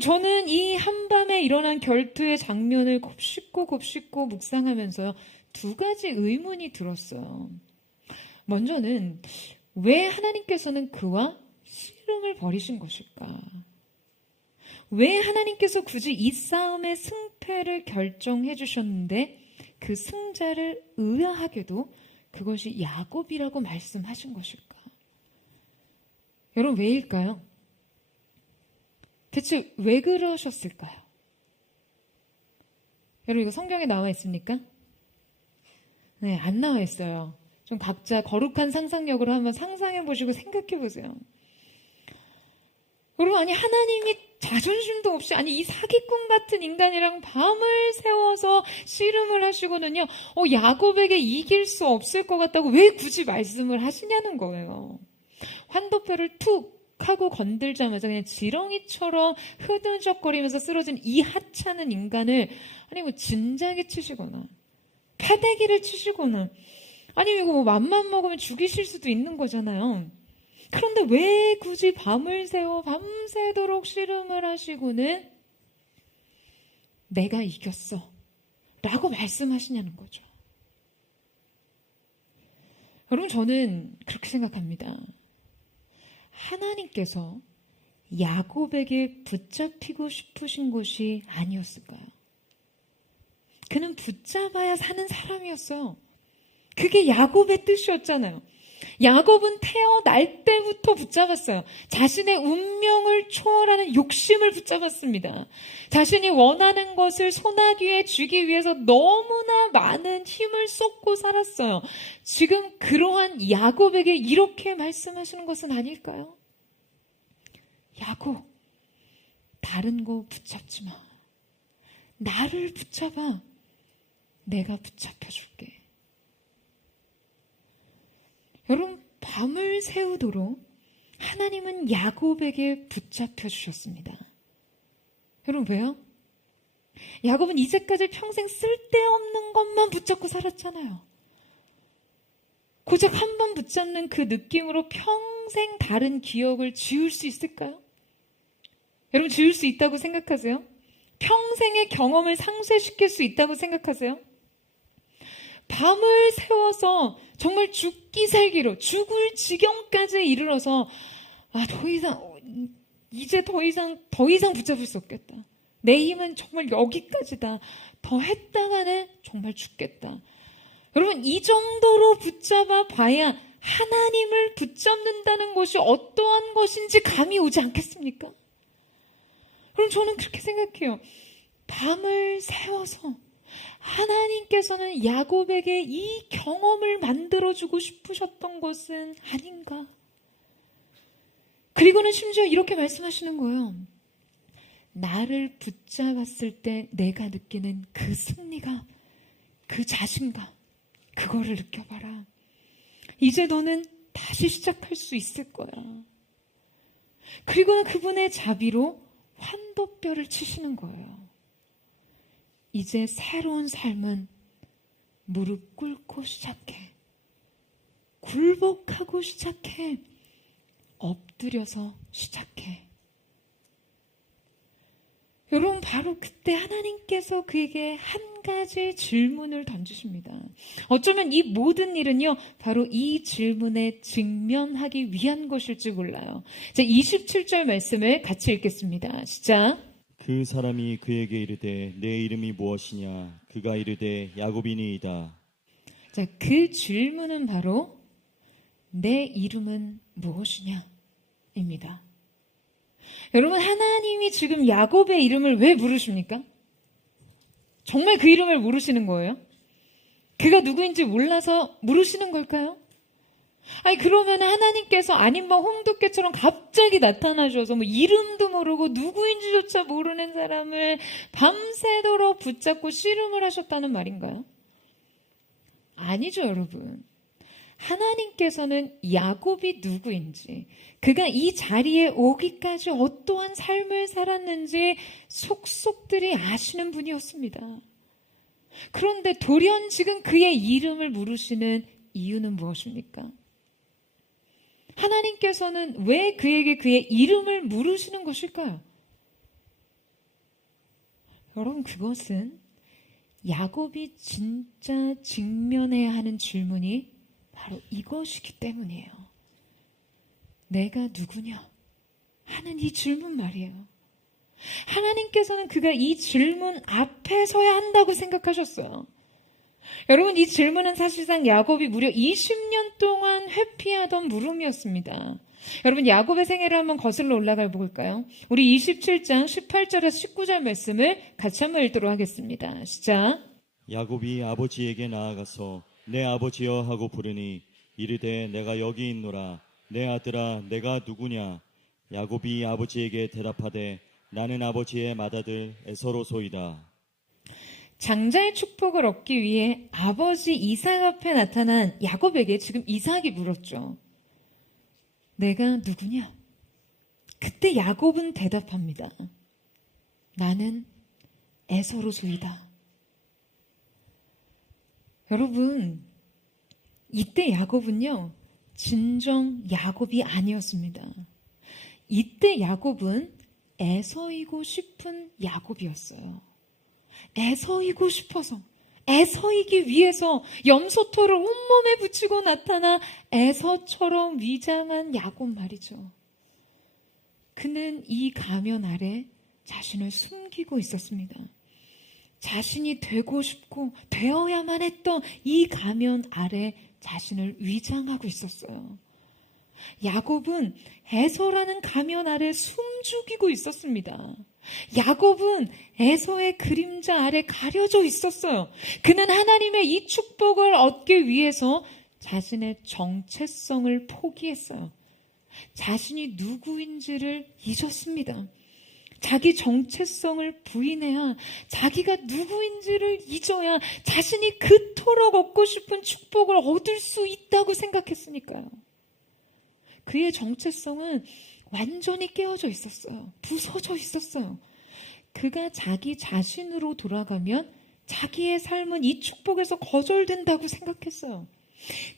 저는 이 한밤에 일어난 결투의 장면을 곱씹고 묵상하면서 두 가지 의문이 들었어요. 먼저는 왜 하나님께서는 그와 씨름을 벌이신 것일까? 왜 하나님께서 굳이 이 싸움의 승패를 결정해 주셨는데 그 승자를 의아하게도 그것이 야곱이라고 말씀하신 것일까? 여러분, 왜일까요? 대체 왜 그러셨을까요? 여러분, 이거 성경에 나와 있습니까? 네, 안 나와 있어요. 좀 각자 거룩한 상상력으로 한번 상상해 보시고 생각해 보세요. 여러분, 아니 하나님이 자존심도 없이, 아니 이 사기꾼 같은 인간이랑 밤을 새워서 씨름을 하시고는요, 야곱에게 이길 수 없을 것 같다고 왜 굳이 말씀을 하시냐는 거예요. 환도뼈를 툭 하고 건들자마자 그냥 지렁이처럼 흐느적거리면서 쓰러진 이 하찮은 인간을, 아니 뭐 진작에 치시거나 패대기를 치시거나, 아니 이거 뭐 맘만 먹으면 죽이실 수도 있는 거잖아요. 그런데 왜 굳이 밤을 새워 밤새도록 씨름을 하시고는 내가 이겼어 라고 말씀하시냐는 거죠. 여러분, 저는 그렇게 생각합니다. 하나님께서 야곱에게 붙잡히고 싶으신 것이 아니었을까요? 그는 붙잡아야 사는 사람이었어요. 그게 야곱의 뜻이었잖아요. 야곱은 태어날 때부터 붙잡았어요. 자신의 운명을 초월하는 욕심을 붙잡았습니다. 자신이 원하는 것을 소나기에 쥐기 위해서 너무나 많은 힘을 쏟고 살았어요. 지금 그러한 야곱에게 이렇게 말씀하시는 것은 아닐까요? 야곱, 다른 거 붙잡지 마. 나를 붙잡아. 내가 붙잡혀줄게. 여러분, 밤을 새우도록 하나님은 야곱에게 붙잡혀 주셨습니다. 여러분, 왜요? 야곱은 이제까지 평생 쓸데없는 것만 붙잡고 살았잖아요. 고작 한 번 붙잡는 그 느낌으로 평생 다른 기억을 지울 수 있을까요? 여러분, 지울 수 있다고 생각하세요? 평생의 경험을 상쇄시킬 수 있다고 생각하세요? 밤을 새워서 정말 죽기 살기로 죽을 지경까지 이르러서 이제 더 이상 붙잡을 수 없겠다. 내 힘은 정말 여기까지다. 더 했다가는 정말 죽겠다. 여러분, 이 정도로 붙잡아 봐야 하나님을 붙잡는다는 것이 어떠한 것인지 감이 오지 않겠습니까? 그럼 저는 그렇게 생각해요. 밤을 새워서 하나님께서는 야곱에게 이 경험을 만들어주고 싶으셨던 것은 아닌가? 그리고는 심지어 이렇게 말씀하시는 거예요. 나를 붙잡았을 때 내가 느끼는 그 승리가, 그 자신감, 그거를 느껴봐라. 이제 너는 다시 시작할 수 있을 거야. 그리고는 그분의 자비로 환도뼈를 치시는 거예요. 이제 새로운 삶은 무릎 꿇고 시작해. 굴복하고 시작해. 엎드려서 시작해. 여러분, 바로 그때 하나님께서 그에게 한 가지 질문을 던지십니다. 어쩌면 이 모든 일은요, 바로 이 질문에 직면하기 위한 것일지 몰라요. 자, 27절 말씀을 같이 읽겠습니다. 시작. 그 사람이 그에게 이르되 내 이름이 무엇이냐? 그가 이르되 야곱이니이다. 자, 그 질문은 바로 내 이름은 무엇이냐? 입니다. 여러분, 하나님이 지금 야곱의 이름을 왜 부르십니까? 정말 그 이름을 모르시는 거예요? 그가 누구인지 몰라서 물으시는 걸까요? 아니, 그러면 하나님께서 아닌바 홍두깨처럼 갑자기 나타나셔서 뭐 이름도 모르고 누구인지조차 모르는 사람을 밤새도록 붙잡고 씨름을 하셨다는 말인가요? 아니죠, 여러분. 하나님께서는 야곱이 누구인지, 그가 이 자리에 오기까지 어떠한 삶을 살았는지 속속들이 아시는 분이었습니다. 그런데 돌연 지금 그의 이름을 물으시는 이유는 무엇입니까? 하나님께서는 왜 그에게 그의 이름을 물으시는 것일까요? 여러분, 그것은 야곱이 진짜 직면해야 하는 질문이 바로 이것이기 때문이에요. 내가 누구냐? 하는 이 질문 말이에요. 하나님께서는 그가 이 질문 앞에 서야 한다고 생각하셨어요. 여러분, 이 질문은 사실상 야곱이 무려 20년 동안 회피하던 물음이었습니다. 여러분, 야곱의 생애를 한번 거슬러 올라가 볼까요? 우리 27장 18절에서 19절 말씀을 같이 한번 읽도록 하겠습니다. 시작. 야곱이 아버지에게 나아가서 내 아버지여 하고 부르니 이르되 내가 여기 있노라. 내 아들아 내가 누구냐? 야곱이 아버지에게 대답하되 나는 아버지의 맏아들 에서로소이다. 장자의 축복을 얻기 위해 아버지 이삭 앞에 나타난 야곱에게 지금 이삭이 물었죠. 내가 누구냐? 그때 야곱은 대답합니다. 나는 에서로소이다. 여러분, 이때 야곱은요, 진정 야곱이 아니었습니다. 이때 야곱은 에서이고 싶은 야곱이었어요. 에서이고 싶어서, 에서이기 위해서 염소털을 온몸에 붙이고 나타나 에서처럼 위장한 야곱 말이죠. 그는 이 가면 아래 자신을 숨기고 있었습니다. 자신이 되고 싶고 되어야만 했던 이 가면 아래 자신을 위장하고 있었어요. 야곱은 에서라는 가면 아래 숨죽이고 있었습니다. 야곱은 에서의 그림자 아래 가려져 있었어요. 그는 하나님의 이 축복을 얻기 위해서 자신의 정체성을 포기했어요. 자신이 누구인지를 잊었습니다. 자기 정체성을 부인해야, 자기가 누구인지를 잊어야 자신이 그토록 얻고 싶은 축복을 얻을 수 있다고 생각했으니까요. 그의 정체성은 완전히 깨어져 있었어요. 부서져 있었어요. 그가 자기 자신으로 돌아가면 자기의 삶은 이 축복에서 거절된다고 생각했어요.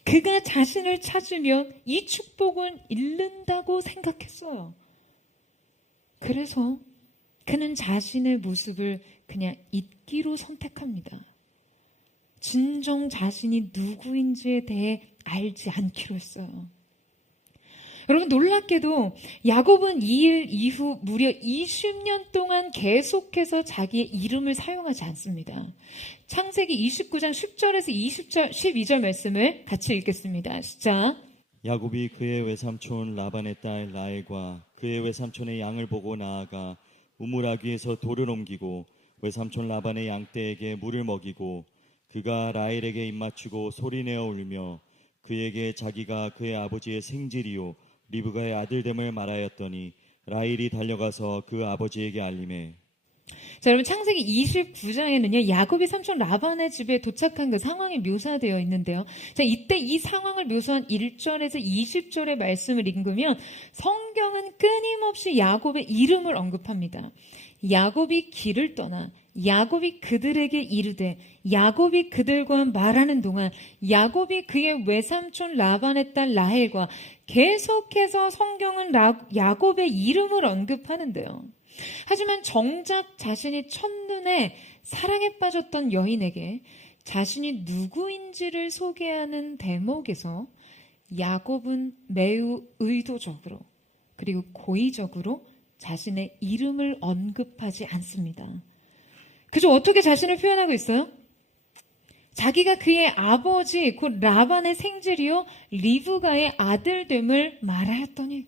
그가 자신을 찾으면 이 축복은 잃는다고 생각했어요. 그래서 그는 자신의 모습을 그냥 잊기로 선택합니다. 진정 자신이 누구인지에 대해 알지 않기로 했어요. 여러분, 놀랍게도 야곱은 이 일 이후 무려 20년 동안 계속해서 자기의 이름을 사용하지 않습니다. 창세기 29장 10절에서 12절 말씀을 같이 읽겠습니다. 시작. 야곱이 그의 외삼촌 라반의 딸 라헬과 그의 외삼촌의 양을 보고 나아가 우물아귀에서 돌을 옮기고 외삼촌 라반의 양떼에게 물을 먹이고 그가 라헬에게 입맞추고 소리내어 울며 그에게 자기가 그의 아버지의 생질이요 리브가의 아들됨을 말하였더니 라헬이 달려가서 그 아버지에게 알림해. 자, 여러분, 창세기 29장에는요, 야곱이 삼촌 라반의 집에 도착한 그 상황이 묘사되어 있는데요. 자, 이때 이 상황을 묘사한 1절에서 20절의 말씀을 읽으면 성경은 끊임없이 야곱의 이름을 언급합니다. 야곱이 길을 떠나 야곱이 그들에게 이르되 야곱이 그들과 말하는 동안 야곱이 그의 외삼촌 라반의 딸 라헬과 계속해서 성경은 야곱의 이름을 언급하는데요. 하지만 정작 자신이 첫눈에 사랑에 빠졌던 여인에게 자신이 누구인지를 소개하는 대목에서 야곱은 매우 의도적으로 그리고 고의적으로 자신의 이름을 언급하지 않습니다. 그저 어떻게 자신을 표현하고 있어요? 자기가 그의 아버지 곧 라반의 생질이요 리브가의 아들됨을 말하였더니,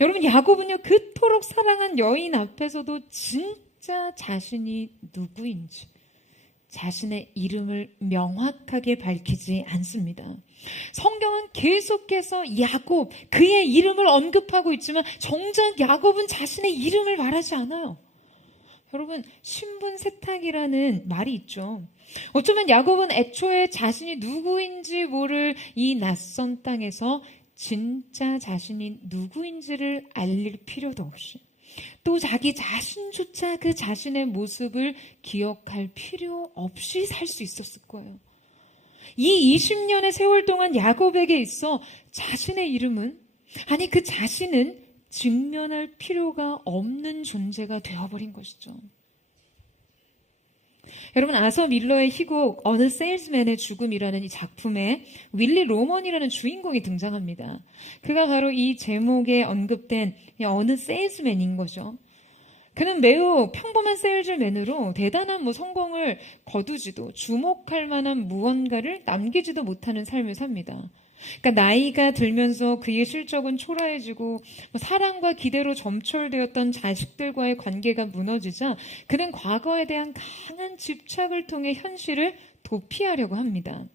여러분, 야곱은요 그토록 사랑한 여인 앞에서도 진짜 자신이 누구인지 자신의 이름을 명확하게 밝히지 않습니다. 성경은 계속해서 야곱, 그의 이름을 언급하고 있지만 정작 야곱은 자신의 이름을 말하지 않아요. 여러분, 신분 세탁이라는 말이 있죠. 어쩌면 야곱은 애초에 자신이 누구인지 모를 이 낯선 땅에서 진짜 자신이 누구인지를 알릴 필요도 없이 또 자기 자신조차 그 자신의 모습을 기억할 필요 없이 살 수 있었을 거예요. 이 20년의 세월 동안 야곱에게 있어 자신의 이름은, 아니 그 자신은 직면할 필요가 없는 존재가 되어버린 것이죠. 여러분, 아서 밀러의 희곡 어느 세일즈맨의 죽음이라는 이 작품에 윌리 로먼이라는 주인공이 등장합니다. 그가 바로 이 제목에 언급된 어느 세일즈맨인 거죠. 그는 매우 평범한 세일즈맨으로 대단한 성공을 거두지도 주목할 만한 무언가를 남기지도 못하는 삶을 삽니다. 그러니까 나이가 들면서 그의 실적은 초라해지고 사랑과 기대로 점철되었던 자식들과의 관계가 무너지자 그는 과거에 대한 강한 집착을 통해 현실을 도피하려고 합니다.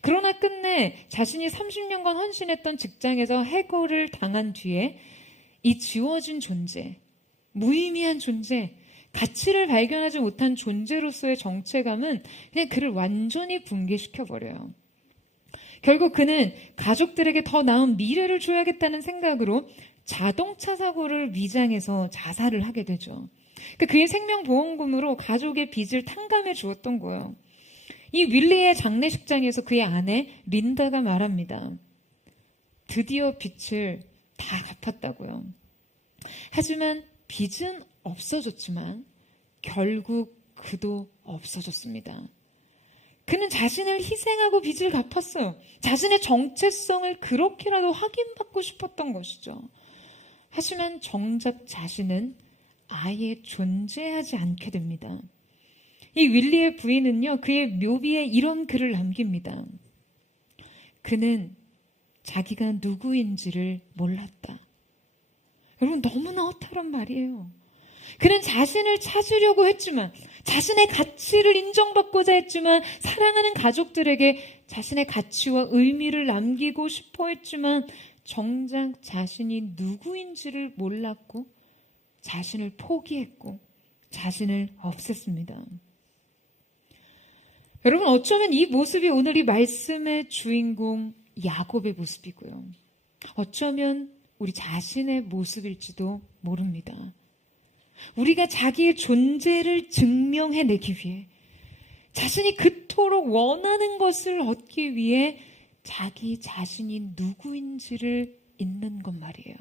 그러나 끝내 자신이 30년간 헌신했던 직장에서 해고를 당한 뒤에 이 지워진 존재, 무의미한 존재, 가치를 발견하지 못한 존재로서의 정체감은 그냥 그를 완전히 붕괴시켜버려요. 결국 그는 가족들에게 더 나은 미래를 줘야겠다는 생각으로 자동차 사고를 위장해서 자살을 하게 되죠. 그의 생명보험금으로 가족의 빚을 탕감해 주었던 거예요. 이 윌리의 장례식장에서 그의 아내 린다가 말합니다. 드디어 빚을 다 갚았다고요. 하지만 빚은 없어졌지만 결국 그도 없어졌습니다. 그는 자신을 희생하고 빚을 갚았어요. 자신의 정체성을 그렇게라도 확인받고 싶었던 것이죠. 하지만 정작 자신은 아예 존재하지 않게 됩니다. 이 윌리의 부인은요, 그의 묘비에 이런 글을 남깁니다. 그는 자기가 누구인지를 몰랐다. 여러분, 너무나 허탈한 말이에요. 그는 자신을 찾으려고 했지만, 자신의 가치를 인정받고자 했지만, 사랑하는 가족들에게 자신의 가치와 의미를 남기고 싶어 했지만, 정작 자신이 누구인지를 몰랐고, 자신을 포기했고, 자신을 없앴습니다. 여러분, 어쩌면 이 모습이 오늘 이 말씀의 주인공 야곱의 모습이고요. 어쩌면 우리 자신의 모습일지도 모릅니다. 우리가 자기의 존재를 증명해내기 위해, 자신이 그토록 원하는 것을 얻기 위해 자기 자신이 누구인지를 잊는 것 말이에요.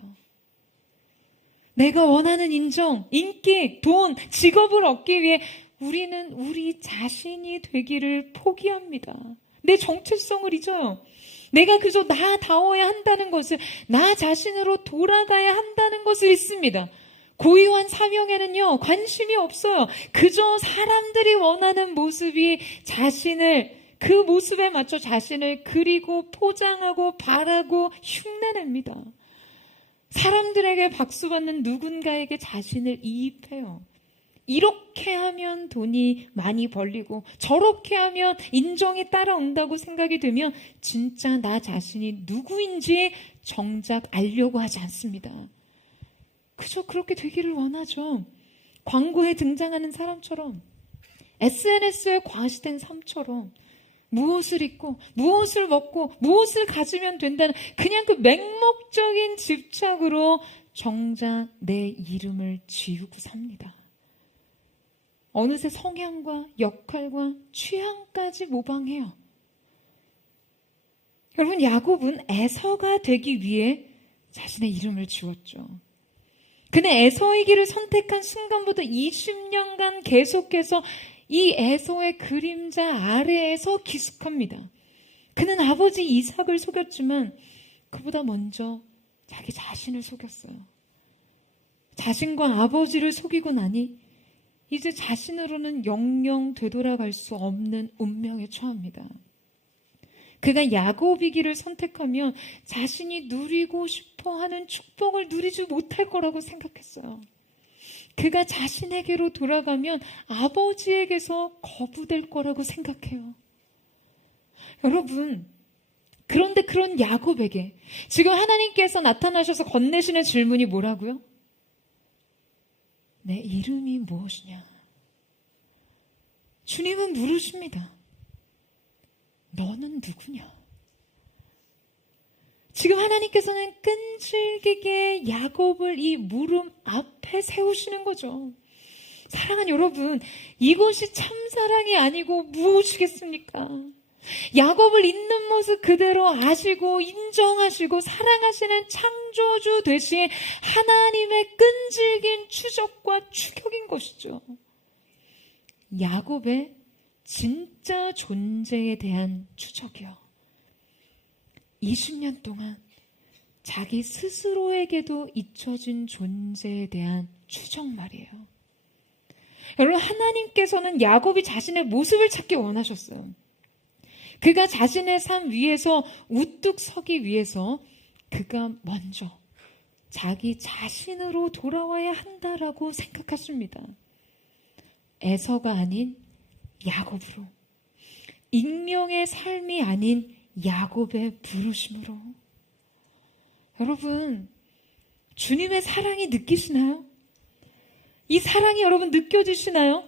내가 원하는 인정, 인기, 돈, 직업을 얻기 위해 우리는 우리 자신이 되기를 포기합니다. 내 정체성을 잊어요. 내가 그저 나다워야 한다는 것을, 나 자신으로 돌아가야 한다는 것을 잊습니다. 고유한 사명에는요, 관심이 없어요. 그저 사람들이 원하는 모습이 자신을, 그 모습에 맞춰 자신을 그리고 포장하고 바라고 흉내냅니다. 사람들에게 박수받는 누군가에게 자신을 이입해요. 이렇게 하면 돈이 많이 벌리고 저렇게 하면 인정이 따라온다고 생각이 되면 진짜 나 자신이 누구인지 정작 알려고 하지 않습니다. 그저 그렇게 되기를 원하죠. 광고에 등장하는 사람처럼, SNS에 과시된 삶처럼 무엇을 입고 무엇을 먹고 무엇을 가지면 된다는 그냥 그 맹목적인 집착으로 정작 내 이름을 지우고 삽니다. 어느새 성향과 역할과 취향까지 모방해요. 여러분, 야곱은 에서가 되기 위해 자신의 이름을 지웠죠. 그는 에서의 길을 선택한 순간부터 20년간 계속해서 이 에서의 그림자 아래에서 기숙합니다. 그는 아버지 이삭을 속였지만 그보다 먼저 자기 자신을 속였어요. 자신과 아버지를 속이고 나니 이제 자신으로는 영영 되돌아갈 수 없는 운명에 처합니다. 그가 야곱이기를 선택하면 자신이 누리고 싶어하는 축복을 누리지 못할 거라고 생각했어요. 그가 자신에게로 돌아가면 아버지에게서 거부될 거라고 생각해요. 여러분, 그런데 그런 야곱에게 지금 하나님께서 나타나셔서 건네시는 질문이 뭐라고요? 내 이름이 무엇이냐? 주님은 물으십니다. 너는 누구냐? 지금 하나님께서는 끈질기게 야곱을 이 물음 앞에 세우시는 거죠. 사랑하는 여러분, 이것이 참사랑이 아니고 무엇이겠습니까? 야곱을 있는 모습 그대로 아시고 인정하시고 사랑하시는 창조주 되신 하나님의 끈질긴 추적과 추격인 것이죠. 야곱의 진짜 존재에 대한 추적이요. 20년 동안 자기 스스로에게도 잊혀진 존재에 대한 추적 말이에요. 여러분, 하나님께서는 야곱이 자신의 모습을 찾기 원하셨어요. 그가 자신의 삶 위에서 우뚝 서기 위해서 그가 먼저 자기 자신으로 돌아와야 한다라고 생각했습니다. 에서가 아닌 야곱으로, 익명의 삶이 아닌 야곱의 부르심으로. 여러분, 주님의 사랑이 느끼시나요? 이 사랑이 여러분 느껴지시나요?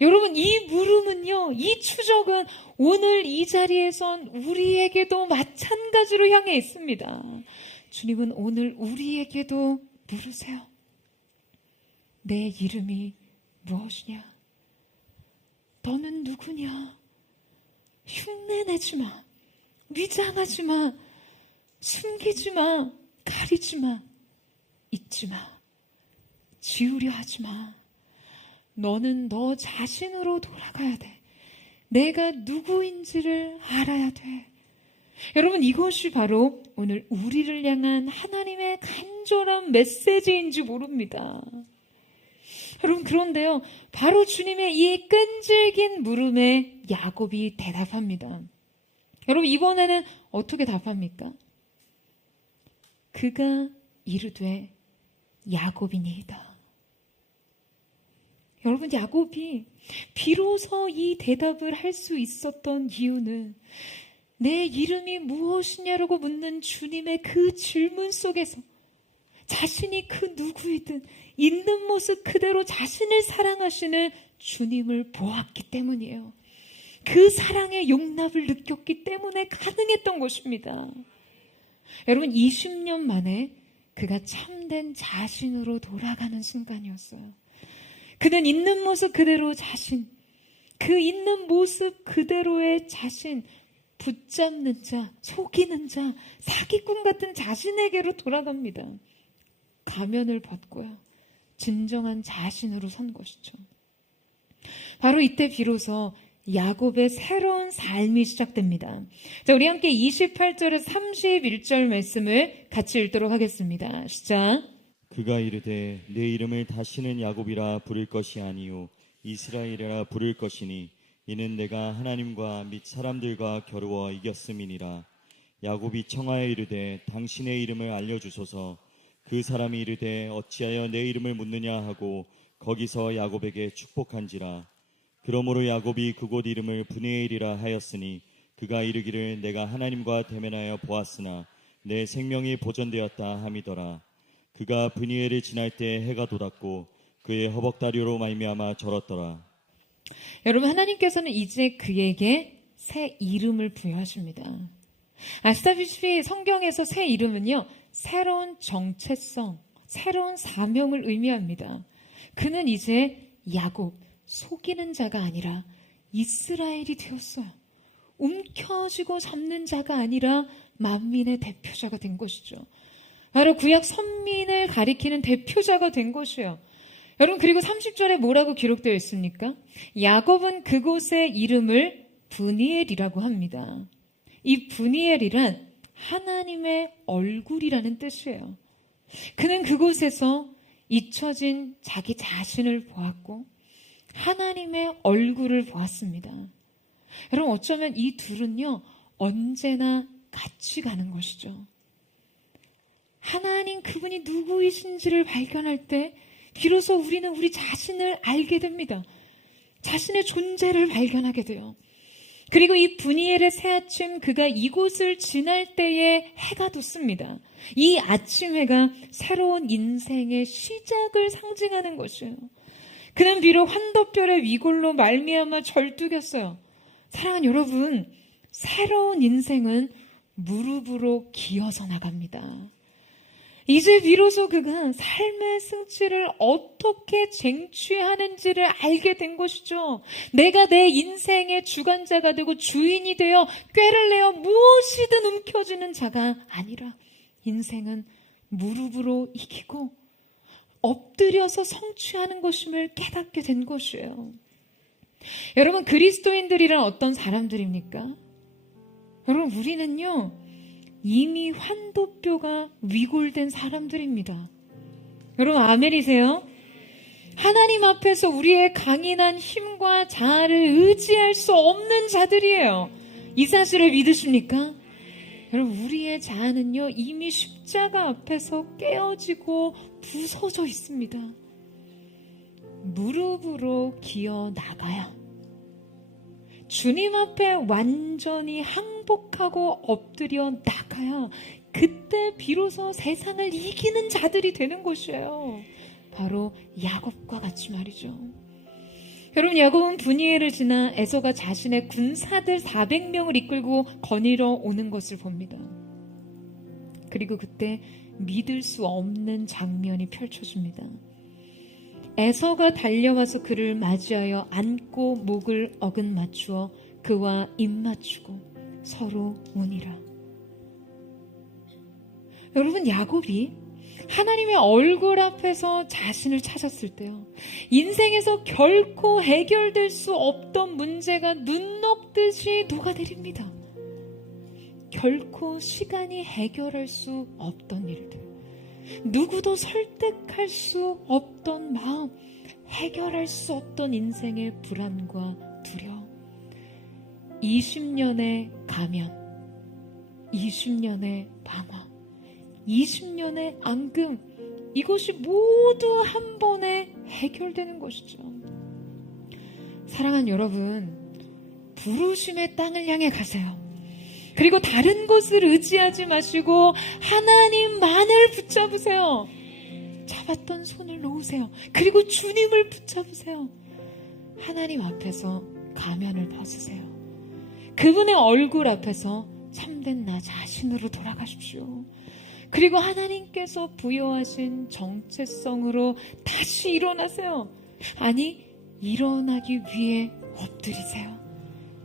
여러분, 이 물음은요, 이 추적은 오늘 이 자리에선 우리에게도 마찬가지로 향해 있습니다. 주님은 오늘 우리에게도 물으세요. 내 이름이 무엇이냐? 너는 누구냐? 흉내내지 마. 위장하지 마. 숨기지 마. 가리지 마. 잊지 마. 지우려 하지 마. 너는 너 자신으로 돌아가야 돼. 내가 누구인지를 알아야 돼. 여러분, 이것이 바로 오늘 우리를 향한 하나님의 간절한 메시지인지 모릅니다. 여러분, 그런데요, 바로 주님의 이 끈질긴 물음에 야곱이 대답합니다. 여러분, 이번에는 어떻게 답합니까? 그가 이르되 야곱이니이다. 여러분, 야곱이 비로소 이 대답을 할 수 있었던 이유는 내 이름이 무엇이냐라고 묻는 주님의 그 질문 속에서 자신이 그 누구이든 있는 모습 그대로 자신을 사랑하시는 주님을 보았기 때문이에요. 그 사랑의 용납을 느꼈기 때문에 가능했던 것입니다. 여러분, 20년 만에 그가 참된 자신으로 돌아가는 순간이었어요. 그는 있는 모습 그대로 자신, 그 있는 모습 그대로의 자신, 붙잡는 자, 속이는 자, 사기꾼 같은 자신에게로 돌아갑니다. 가면을 벗고요. 진정한 자신으로 선 것이죠. 바로 이때 비로소 야곱의 새로운 삶이 시작됩니다. 자, 우리 함께 28절에서 31절 말씀을 같이 읽도록 하겠습니다. 시작. 그가 이르되 내 이름을 다시는 야곱이라 부를 것이 아니요 이스라엘이라 부를 것이니 이는 내가 하나님과 및 사람들과 겨루어 이겼음이니라. 야곱이 청하여 이르되 당신의 이름을 알려주소서. 그 사람이 이르되 어찌하여 내 이름을 묻느냐 하고 거기서 야곱에게 축복한지라. 그러므로 야곱이 그곳 이름을 브니엘이라 하였으니 그가 이르기를 내가 하나님과 대면하여 보았으나 내 생명이 보존되었다 함이더라. 그가 브니엘을 지날 때 해가 돋았고 그의 허벅다리로 말미암아 절었더라. 여러분, 하나님께서는 이제 그에게 새 이름을 부여하십니다. 아시다시피 성경에서 새 이름은요, 새로운 정체성, 새로운 사명을 의미합니다. 그는 이제 야곱, 속이는 자가 아니라 이스라엘이 되었어요. 움켜쥐고 잡는 자가 아니라 만민의 대표자가 된 것이죠. 바로 구약 선민을 가리키는 대표자가 된 것이에요. 여러분, 그리고 30절에 뭐라고 기록되어 있습니까? 야곱은 그곳의 이름을 브니엘이라고 합니다. 이 브니엘이란 하나님의 얼굴이라는 뜻이에요. 그는 그곳에서 잊혀진 자기 자신을 보았고 하나님의 얼굴을 보았습니다. 여러분, 어쩌면 이 둘은요, 언제나 같이 가는 것이죠. 하나님 그분이 누구이신지를 발견할 때 비로소 우리는 우리 자신을 알게 됩니다. 자신의 존재를 발견하게 돼요. 그리고 이 브니엘의 새아침, 그가 이곳을 지날 때에 해가 돋습니다. 이 아침 해가 새로운 인생의 시작을 상징하는 것이에요. 그는 비록 환도별의 위골로 말미암아 절뚝였어요. 사랑하는 여러분, 새로운 인생은 무릎으로 기어서 나갑니다. 이제 비로소 그가 삶의 승치를 어떻게 쟁취하는지를 알게 된 것이죠. 내가 내 인생의 주관자가 되고 주인이 되어 꾀를 내어 무엇이든 움켜쥐는 자가 아니라 인생은 무릎으로 이기고 엎드려서 성취하는 것임을 깨닫게 된 것이에요. 여러분, 그리스도인들이란 어떤 사람들입니까? 여러분, 우리는요, 이미 환도뼈가 위골된 사람들입니다. 여러분, 아멘이세요? 하나님 앞에서 우리의 강인한 힘과 자아를 의지할 수 없는 자들이에요. 이 사실을 믿으십니까? 여러분, 우리의 자아는요, 이미 십자가 앞에서 깨어지고 부서져 있습니다. 무릎으로 기어 나가야, 주님 앞에 완전히 항복하고 엎드려 나가야 그때 비로소 세상을 이기는 자들이 되는 것이에요. 바로 야곱과 같이 말이죠. 여러분, 야곱은 분이엘을 지나 에서가 자신의 군사들 400명을 이끌고 거닐어 오는 것을 봅니다. 그리고 그때 믿을 수 없는 장면이 펼쳐집니다. 에서가 달려와서 그를 맞이하여 안고 목을 어긋 맞추어 그와 입 맞추고 서로 우니라. 여러분, 야곱이 하나님의 얼굴 앞에서 자신을 찾았을 때요, 인생에서 결코 해결될 수 없던 문제가 눈 녹듯이 녹아내립니다. 결코 시간이 해결할 수 없던 일들, 누구도 설득할 수 없던 마음, 해결할 수 없던 인생의 불안과 두려움, 20년의 가면, 20년의 방황, 20년의 앙금, 이것이 모두 한 번에 해결되는 것이죠. 사랑하는 여러분, 부르심의 땅을 향해 가세요. 그리고 다른 것을 의지하지 마시고 하나님만을 붙잡으세요. 잡았던 손을 놓으세요. 그리고 주님을 붙잡으세요. 하나님 앞에서 가면을 벗으세요. 그분의 얼굴 앞에서 참된 나 자신으로 돌아가십시오. 그리고 하나님께서 부여하신 정체성으로 다시 일어나세요. 아니, 일어나기 위해 엎드리세요.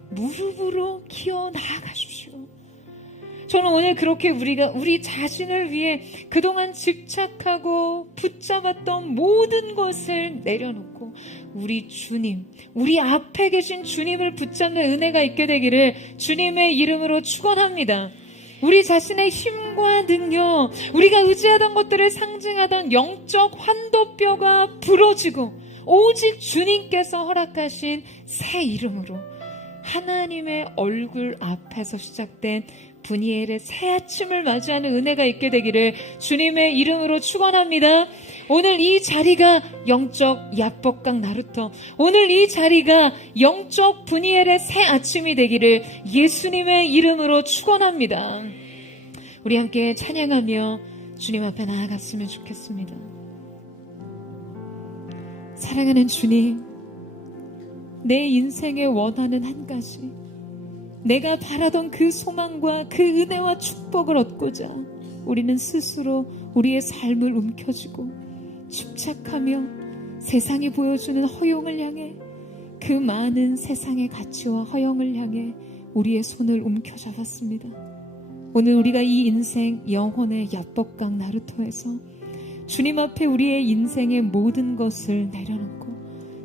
무릎으로 기어 나아가십시오. 저는 오늘 그렇게 우리가 우리 자신을 위해 그동안 집착하고 붙잡았던 모든 것을 내려놓고 우리 주님, 우리 앞에 계신 주님을 붙잡는 은혜가 있게 되기를 주님의 이름으로 축원합니다. 우리 자신의 힘과 능력, 우리가 의지하던 것들을 상징하던 영적 환도뼈가 부러지고 오직 주님께서 허락하신 새 이름으로 하나님의 얼굴 앞에서 시작된 분이엘의 새 아침을 맞이하는 은혜가 있게 되기를 주님의 이름으로 축원합니다. 오늘 이 자리가 영적 야복강 나루터, 오늘 이 자리가 영적 분이엘의 새 아침이 되기를 예수님의 이름으로 축원합니다. 우리 함께 찬양하며 주님 앞에 나아갔으면 좋겠습니다. 사랑하는 주님, 내 인생에 원하는 한 가지, 내가 바라던 그 소망과 그 은혜와 축복을 얻고자 우리는 스스로 우리의 삶을 움켜쥐고 집착하며 세상이 보여주는 허용을 향해, 그 많은 세상의 가치와 허용을 향해 우리의 손을 움켜잡았습니다. 오늘 우리가 이 인생 영혼의 야복강 나루터에서 주님 앞에 우리의 인생의 모든 것을 내려놓고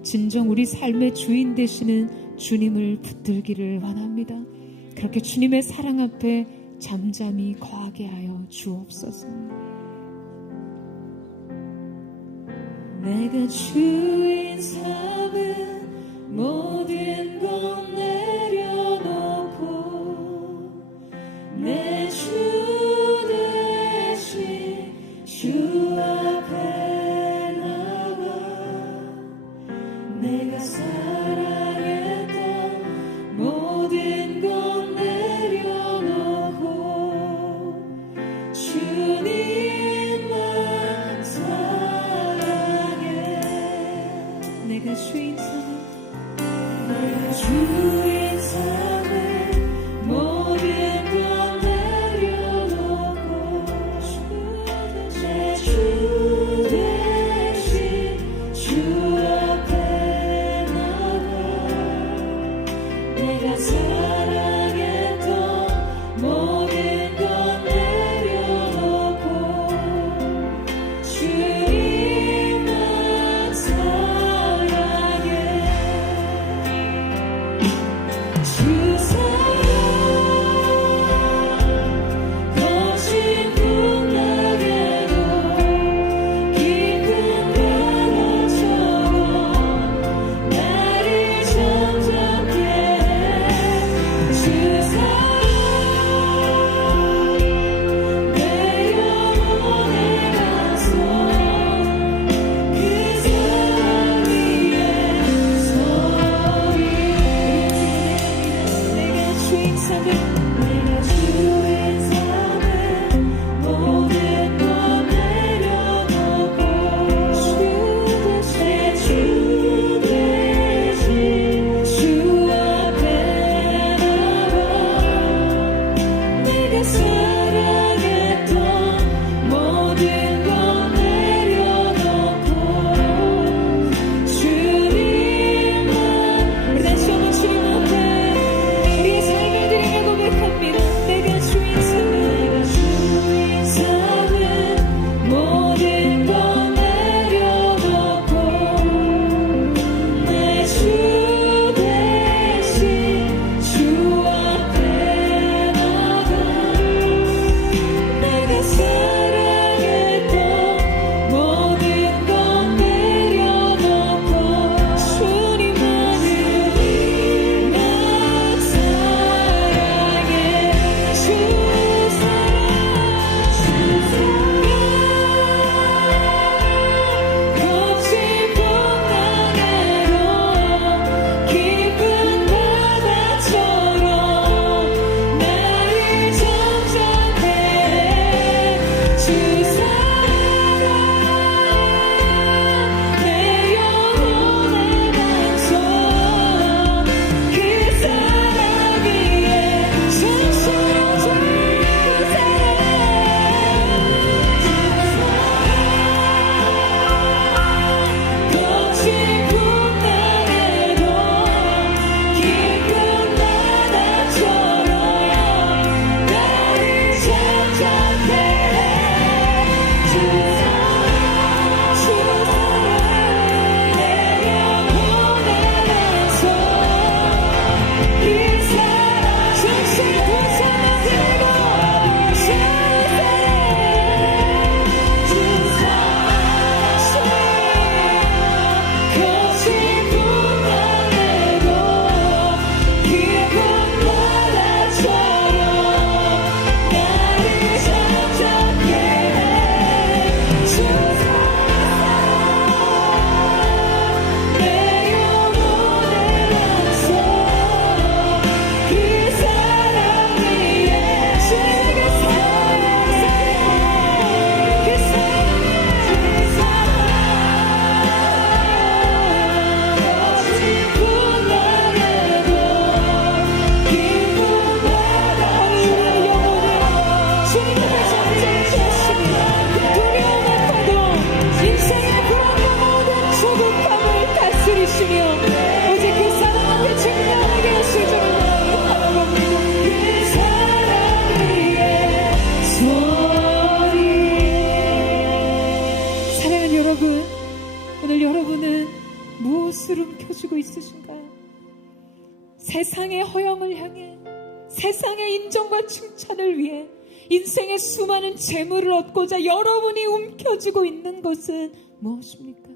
진정 우리 삶의 주인 되시는 주님을 붙들기를 원합니다. 그렇게 주님의 사랑 앞에 잠잠히 거하게 하여 주옵소서. 내가 주인 삼은 모든 것 내려놓고 내 주 대신 주 앞에 나가 내가 사랑했던 모든 것 내려놓고 주님만 사랑해. 내가 주인 삼은 내가 주인 삼은 모든 것 내려놓고 내 주 여러분, 오늘 여러분은 무엇을 움켜쥐고 있으신가요? 세상의 허영을 향해, 세상의 인정과 칭찬을 위해 인생의 수많은 재물을 얻고자 여러분이 움켜쥐고 있는 것은 무엇입니까?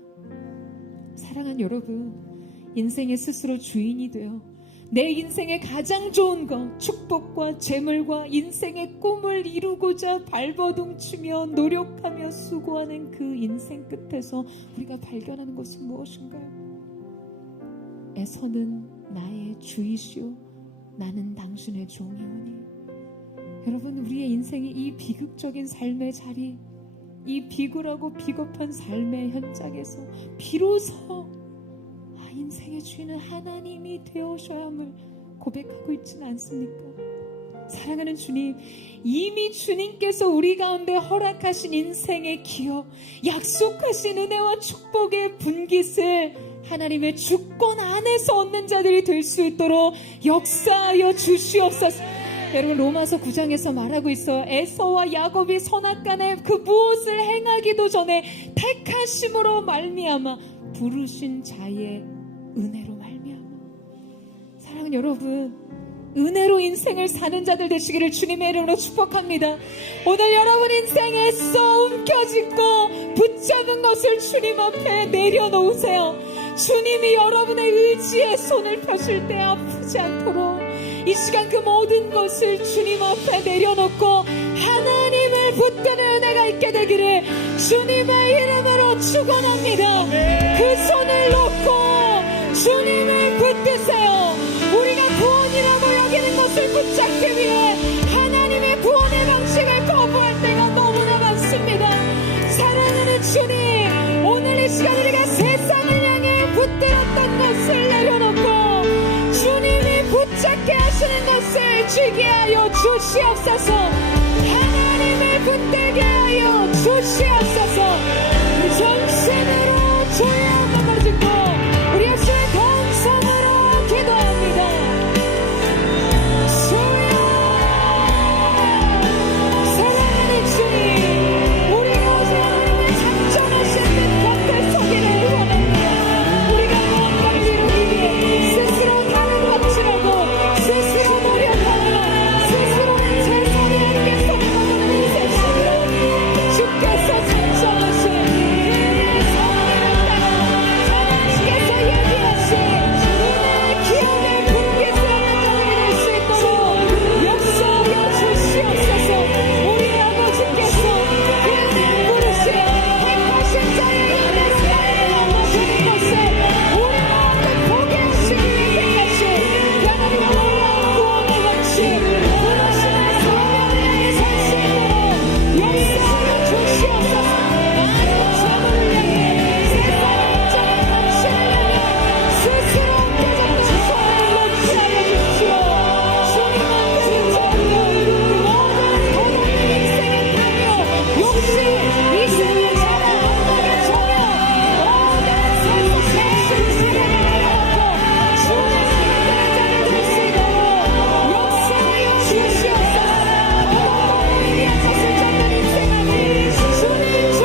사랑하는 여러분, 인생의 스스로 주인이 되어 내 인생의 가장 좋은 것, 축복과 재물과 인생의 꿈을 이루고자 발버둥치며 노력하며 수고하는 그 인생 끝에서 우리가 발견하는 것은 무엇인가요? 에서는 나의 주이시오, 나는 당신의 종이오니. 여러분, 우리의 인생이 이 비극적인 삶의 자리, 이 비굴하고 비겁한 삶의 현장에서 비로소 인생의 주인은 하나님이 되어셔야 함을 고백하고 있지는 않습니까? 사랑하는 주님, 이미 주님께서 우리 가운데 허락하신 인생의 기업, 약속하신 은혜와 축복의 분깃을 하나님의 주권 안에서 얻는 자들이 될 수 있도록 역사하여 주시옵소서. 여러분, 로마서 9장에서 말하고 있어요. 에서와 야곱이 선악간에 그 무엇을 행하기도 전에 택하심으로 말미암아 부르신 자의 은혜로 말미암아. 사랑하는 여러분, 은혜로 인생을 사는 자들 되시기를 주님의 이름으로 축복합니다. 오늘 여러분 인생에 써 움켜쥐고 붙잡은 것을 주님 앞에 내려놓으세요. 주님이 여러분의 의지에 손을 펴실 때 아프지 않도록 이 시간 그 모든 것을 주님 앞에 내려놓고 하나님을 붙드는 은혜가 있게 되기를 주님의 이름으로 축원합니다. 그 손을 놓고 주님을 붙드세요. 우리가 구원이라고 여기는 것을 붙잡기 위해 하나님의 구원의 방식을 거부할 때가 너무나 많습니다. 사랑하는 주님, 오늘 이 시간 우리가 세상을 향해 붙들었던 것을 내려놓고 주님이 붙잡게 하시는 것을 쥐게 하여 주시옵소서. 하나님을 붙들게 하여 주시옵소서. 정신으로 주의 한번을 짓고 우리 예수의 동성으로 기도합니다. 주여, 사랑하는 주님, 우리가 오직 하나님의 작정하신 뜻 곁에 서기를 원합니다. 우리가 무언가를 이루기 위해 스스로 다른 법칙하고 스스로 노력하며 스스로는 최선을 다하게 손을 인생 속으로 주께서 작정하신 우리의 성의를 따라 하나님께서 얘기하신 은혜의 기업의 분깃을 하는 자들이 될 수 있도록 역사하여 주시옵소서. 우리 아버지께서 그의 부르시며 택하신 자의 은혜 사랑을 나눠주는 것을 우리 가운데 보게 하시기 위해 택하신 하나님의 놀라운 구원의 원칙, 부르심의 소명의 산신으로 역사하여 주시옵소서. 많은 재물을 향해 세상을 정한 당신을 향해 스스로 깨졌던 손을 놓지 하여 주시오. 주님만 붙잡는 그 모든 도덕의 인생의 탐욕, 욕심, 이 세상의 자랑, 악마의 정욕, 모든 세상 생식을 내려놓고 주의 사랑하는 자들 될 수 있도록 역사하여 주시옵소서. 도덕을 위해 젖을 젖는 인생 안에 주님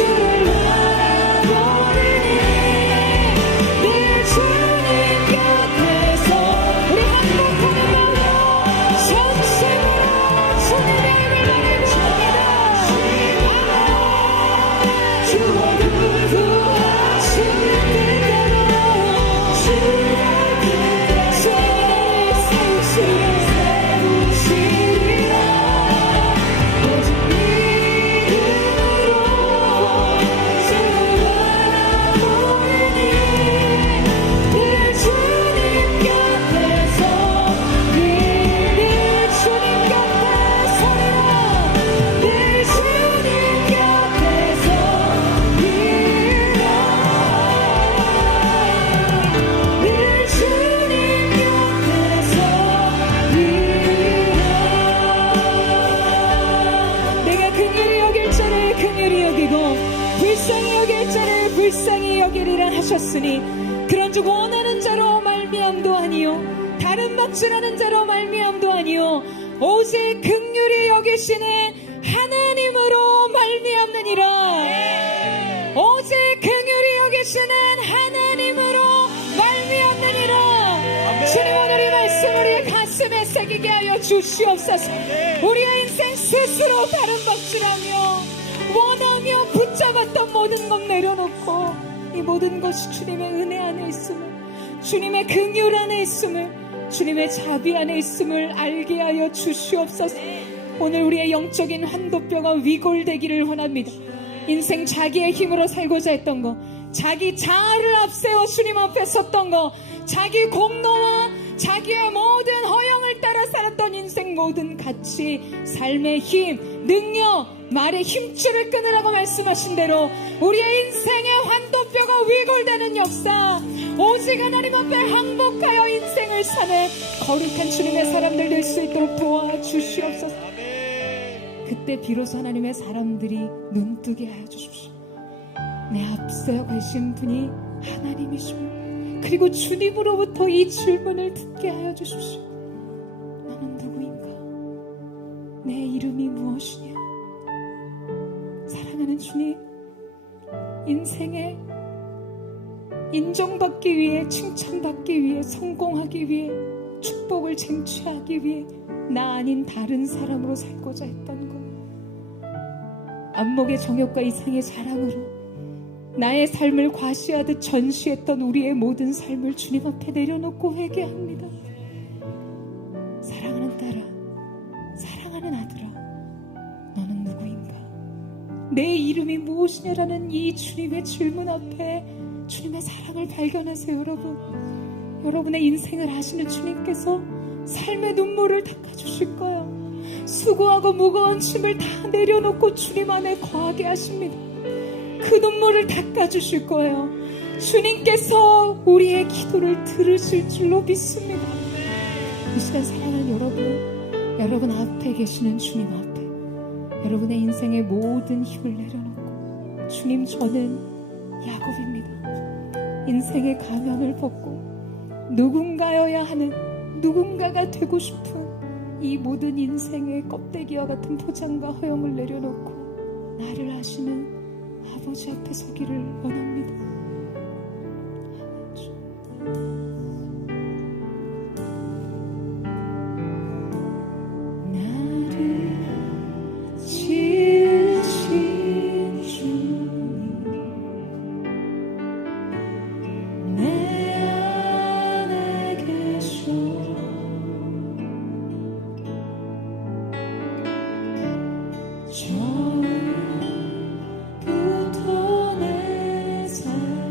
주를 바라보리니 늘 주님 곁에서 우리 한복하며 전심으로 주님의 이름을 부릅니다. 주와 구하시는 뜻대로 주의 세우시리라. 오직 믿음으로 주를 바라보니 늘 주님 곁에서 늘 주님 곁에서라. 늘 주님 곁에서 늘 주님 곁에서 내가 긍휼히 여길 자를 긍휼히 여기고 불쌍히 여길 자를 불쌍히 여기리라 하셨으니 그런즉 원하는 자로 말미암도 아니요 다른 박질하는 자로 말미암도 아니요 오직 긍휼히 여기시는 하나님으로 말미암느니라. 오직 긍휼히 여기시는 하나님으로 말미암느니라. 주님 오늘 이 말씀 우리의 가슴에 새기게 하여 주시옵소서. 우리의 인생 스스로 다른 박질하며 원하며 붙잡았던 모든 것 내려놓고 이 모든 것이 주님의 은혜 안에 있음을, 주님의 긍휼 안에 있음을, 주님의 자비 안에 있음을 알게 하여 주시옵소서. 오늘 우리의 영적인 환도뼈가 위골되기를 원합니다. 인생 자기의 힘으로 살고자 했던 거, 자기 자아를 앞세워 주님 앞에 섰던 거, 자기 공로와 자기의 모든 허영을 따라 살았던 인생 모든 가치, 삶의 힘, 능력, 말의 힘줄을 끊으라고 말씀하신 대로 우리의 인생의 환도뼈가 위골되는 역사, 오직 하나님 앞에 항복하여 인생을 사는 거룩한 주님의 사람들 될 수 있도록 도와주시옵소서. 그때 비로소 하나님의 사람들이 눈뜨게 하여 주십시오. 내 앞서 가신 분이 하나님이시오. 그리고 주님으로부터 이 질문을 듣게 하여 주십시오. 너는 누구인가? 내 이름이 무엇이냐? 사랑하는 주님, 인생에 인정받기 위해, 칭찬받기 위해, 성공하기 위해, 축복을 쟁취하기 위해 나 아닌 다른 사람으로 살고자 했던 것, 안목의 정욕과 이상의 자랑으로 나의 삶을 과시하듯 전시했던 우리의 모든 삶을 주님 앞에 내려놓고 회개합니다. 사랑하는 딸아, 사랑하는 아들아, 너는 누구인가? 내 이름이 무엇이냐라는 이 주님의 질문 앞에 주님의 사랑을 발견하세요. 여러분의 인생을 아시는 주님께서 삶의 눈물을 닦아주실 거예요. 수고하고 무거운 짐을 다 내려놓고 주님 안에 거하게 하십니다. 그 눈물을 닦아주실 거예요. 주님께서 우리의 기도를 들으실 줄로 믿습니다. 이 시간 사랑하는 여러분 앞에 계시는 주님 앞에 여러분의 인생의 모든 힘을 내려놓고, 주님, 저는 야곱입니다. 인생의 가면을 벗고 누군가여야 하는, 누군가가 되고 싶은 이 모든 인생의 껍데기와 같은 포장과 허영을 내려놓고 나를 아시는 아버지 앞에 서기를 원합니다. 나를 지으신 주님, 내 안에 계셔. 처음부터 내 삶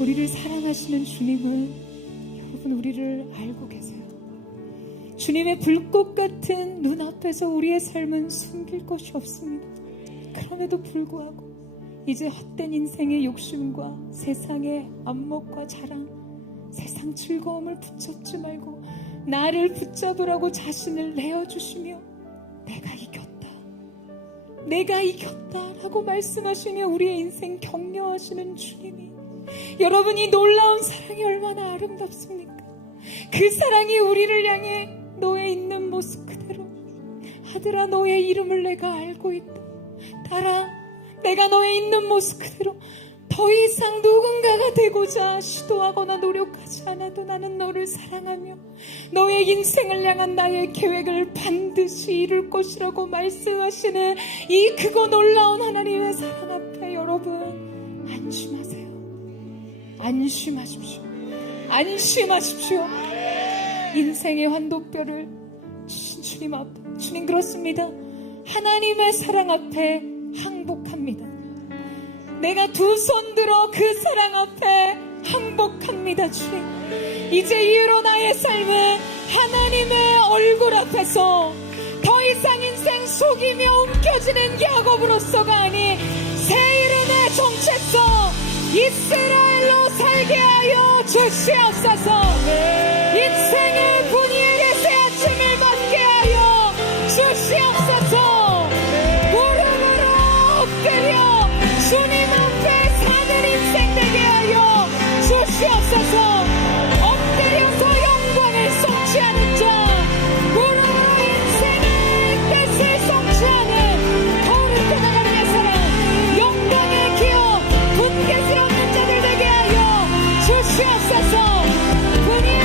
우리를 사랑하시는 주님은 여러분 우리를 알고 계세요. 주님의 불꽃 같은 눈앞에서 우리의 삶은 숨길 것이 없습니다. 그럼에도 불구하고 이제 헛된 인생의 욕심과 세상의 안목과 자랑, 세상 즐거움을 붙잡지 말고 나를 붙잡으라고 자신을 내어주시며 내가 이겼다, 내가 이겼다 라고 말씀하시며 우리의 인생 격려하시는 주님이, 여러분 이 놀라운 사랑이 얼마나 아름답습니까? 그 사랑이 우리를 향해 너의 있는 모습 그대로, 아들아 너의 이름을 내가 알고 있다, 딸아 내가 너의 있는 모습 그대로 더 이상 누군가가 되고자 시도하거나 노력하지 않아도 나는 너를 사랑하며 너의 인생을 향한 나의 계획을 반드시 이룰 것이라고 말씀하시는 이 크고 놀라운 하나님의 사랑 앞에 여러분 안심하세요. 안심하십시오. 안심하십시오. 인생의 환도뼈를 주신 주님 앞에, 주님 그렇습니다. 하나님의 사랑 앞에 항복합니다. 내가 두 손 들어 그 사랑 앞에 항복합니다. 주님, 이제 이후로 나의 삶은 하나님의 얼굴 앞에서 더 이상 인생 속이며 움켜쥐는 야곱으로서가 아닌 새 이름의 정체성 이스라엘로 살게 하여 주시옵소서. 인생의 분위기에 새 아침을 맞게 하여 주시옵소서. 무릎으로 엎드려 주님 앞에 사는 인생 되게 하여 주시옵소서. 엎드려서 영광을 성취하는 자, 무릎으로 인생의 뜻을 성취하는 거울을 떠나가는 내 사랑, 영광의 기업 굳게 들었는 자들 되게 하여 주시옵소서. 분이의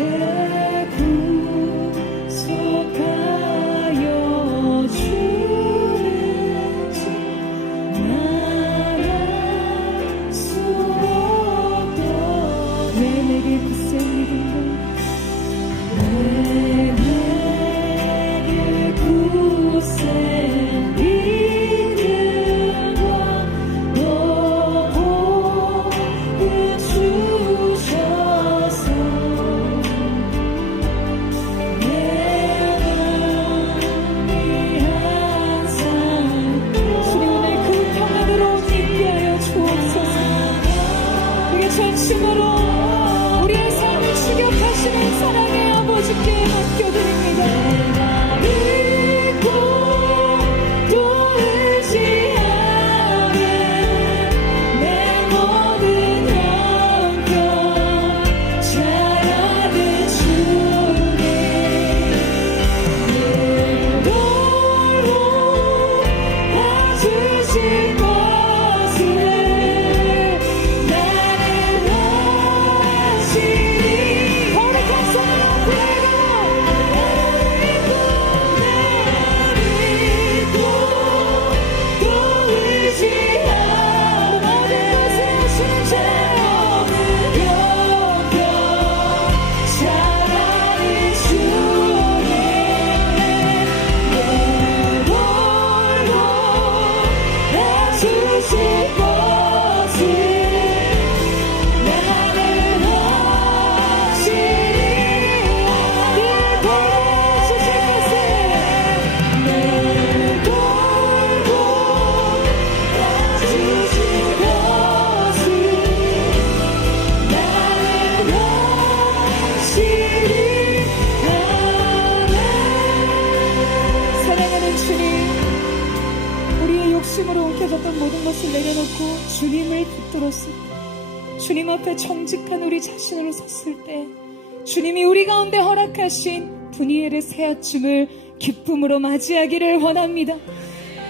내 구속하여 주는지 말할 수 없던 왜 내게 굳세 믿음과 내게 굳세 믿음과 너 복을 주셔서 내 마음이 항상 주님 오늘 그 평안으로 있게 하여 주옵소서. 우리 전심으로 우리의 삶을 추격하시는 사랑의 아버지께 맡겨드립니다. 믿고 또 의지하네 내 모든 형편 잘하는 주님 내 돌로 와주실 것을 나는 하시니 거룩한 손으로 부르고 믿고 또 의지하는 나를 세우시는 자 없는 영광 잘하는 주님 내 돌로 해주실 것을 나는 하시니 늘 보여주실 것을 내 돌로 해주실 것을 나는 하시니 사랑하는 주님 우리의 욕심으로 옮겨졌던 모든 것을 내려놓고 주님을 붙들었을 때 주님 앞에 정직한 우리 자신으로 섰을 때 주님이 우리 가운데 허락하신 분이엘의 새 아침을 기쁨으로 맞이하기를 원합니다.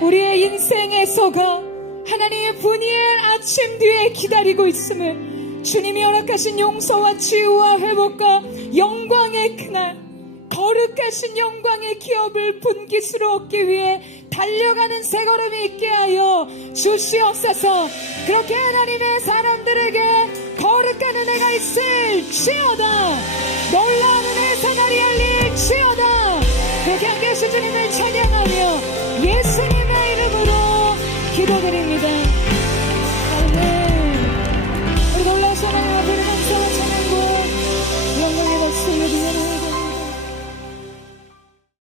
우리의 인생에서가 하나님의 분이엘 아침 뒤에 기다리고 있음을 주님이 허락하신 용서와 치유와 회복과 영광의 그날 거룩하신 영광의 기업을 분깃으로 얻기 위해 달려가는 새 걸음이 있게 하여 주시옵소서. 그렇게 하나님의 사람들에게 거룩한 은혜가 있을지어다. 놀라운 은혜의 사다리 열릴지어다. 그렇게 함께 하신 주님을 찬양하며 예수님의 이름으로 기도드립니다.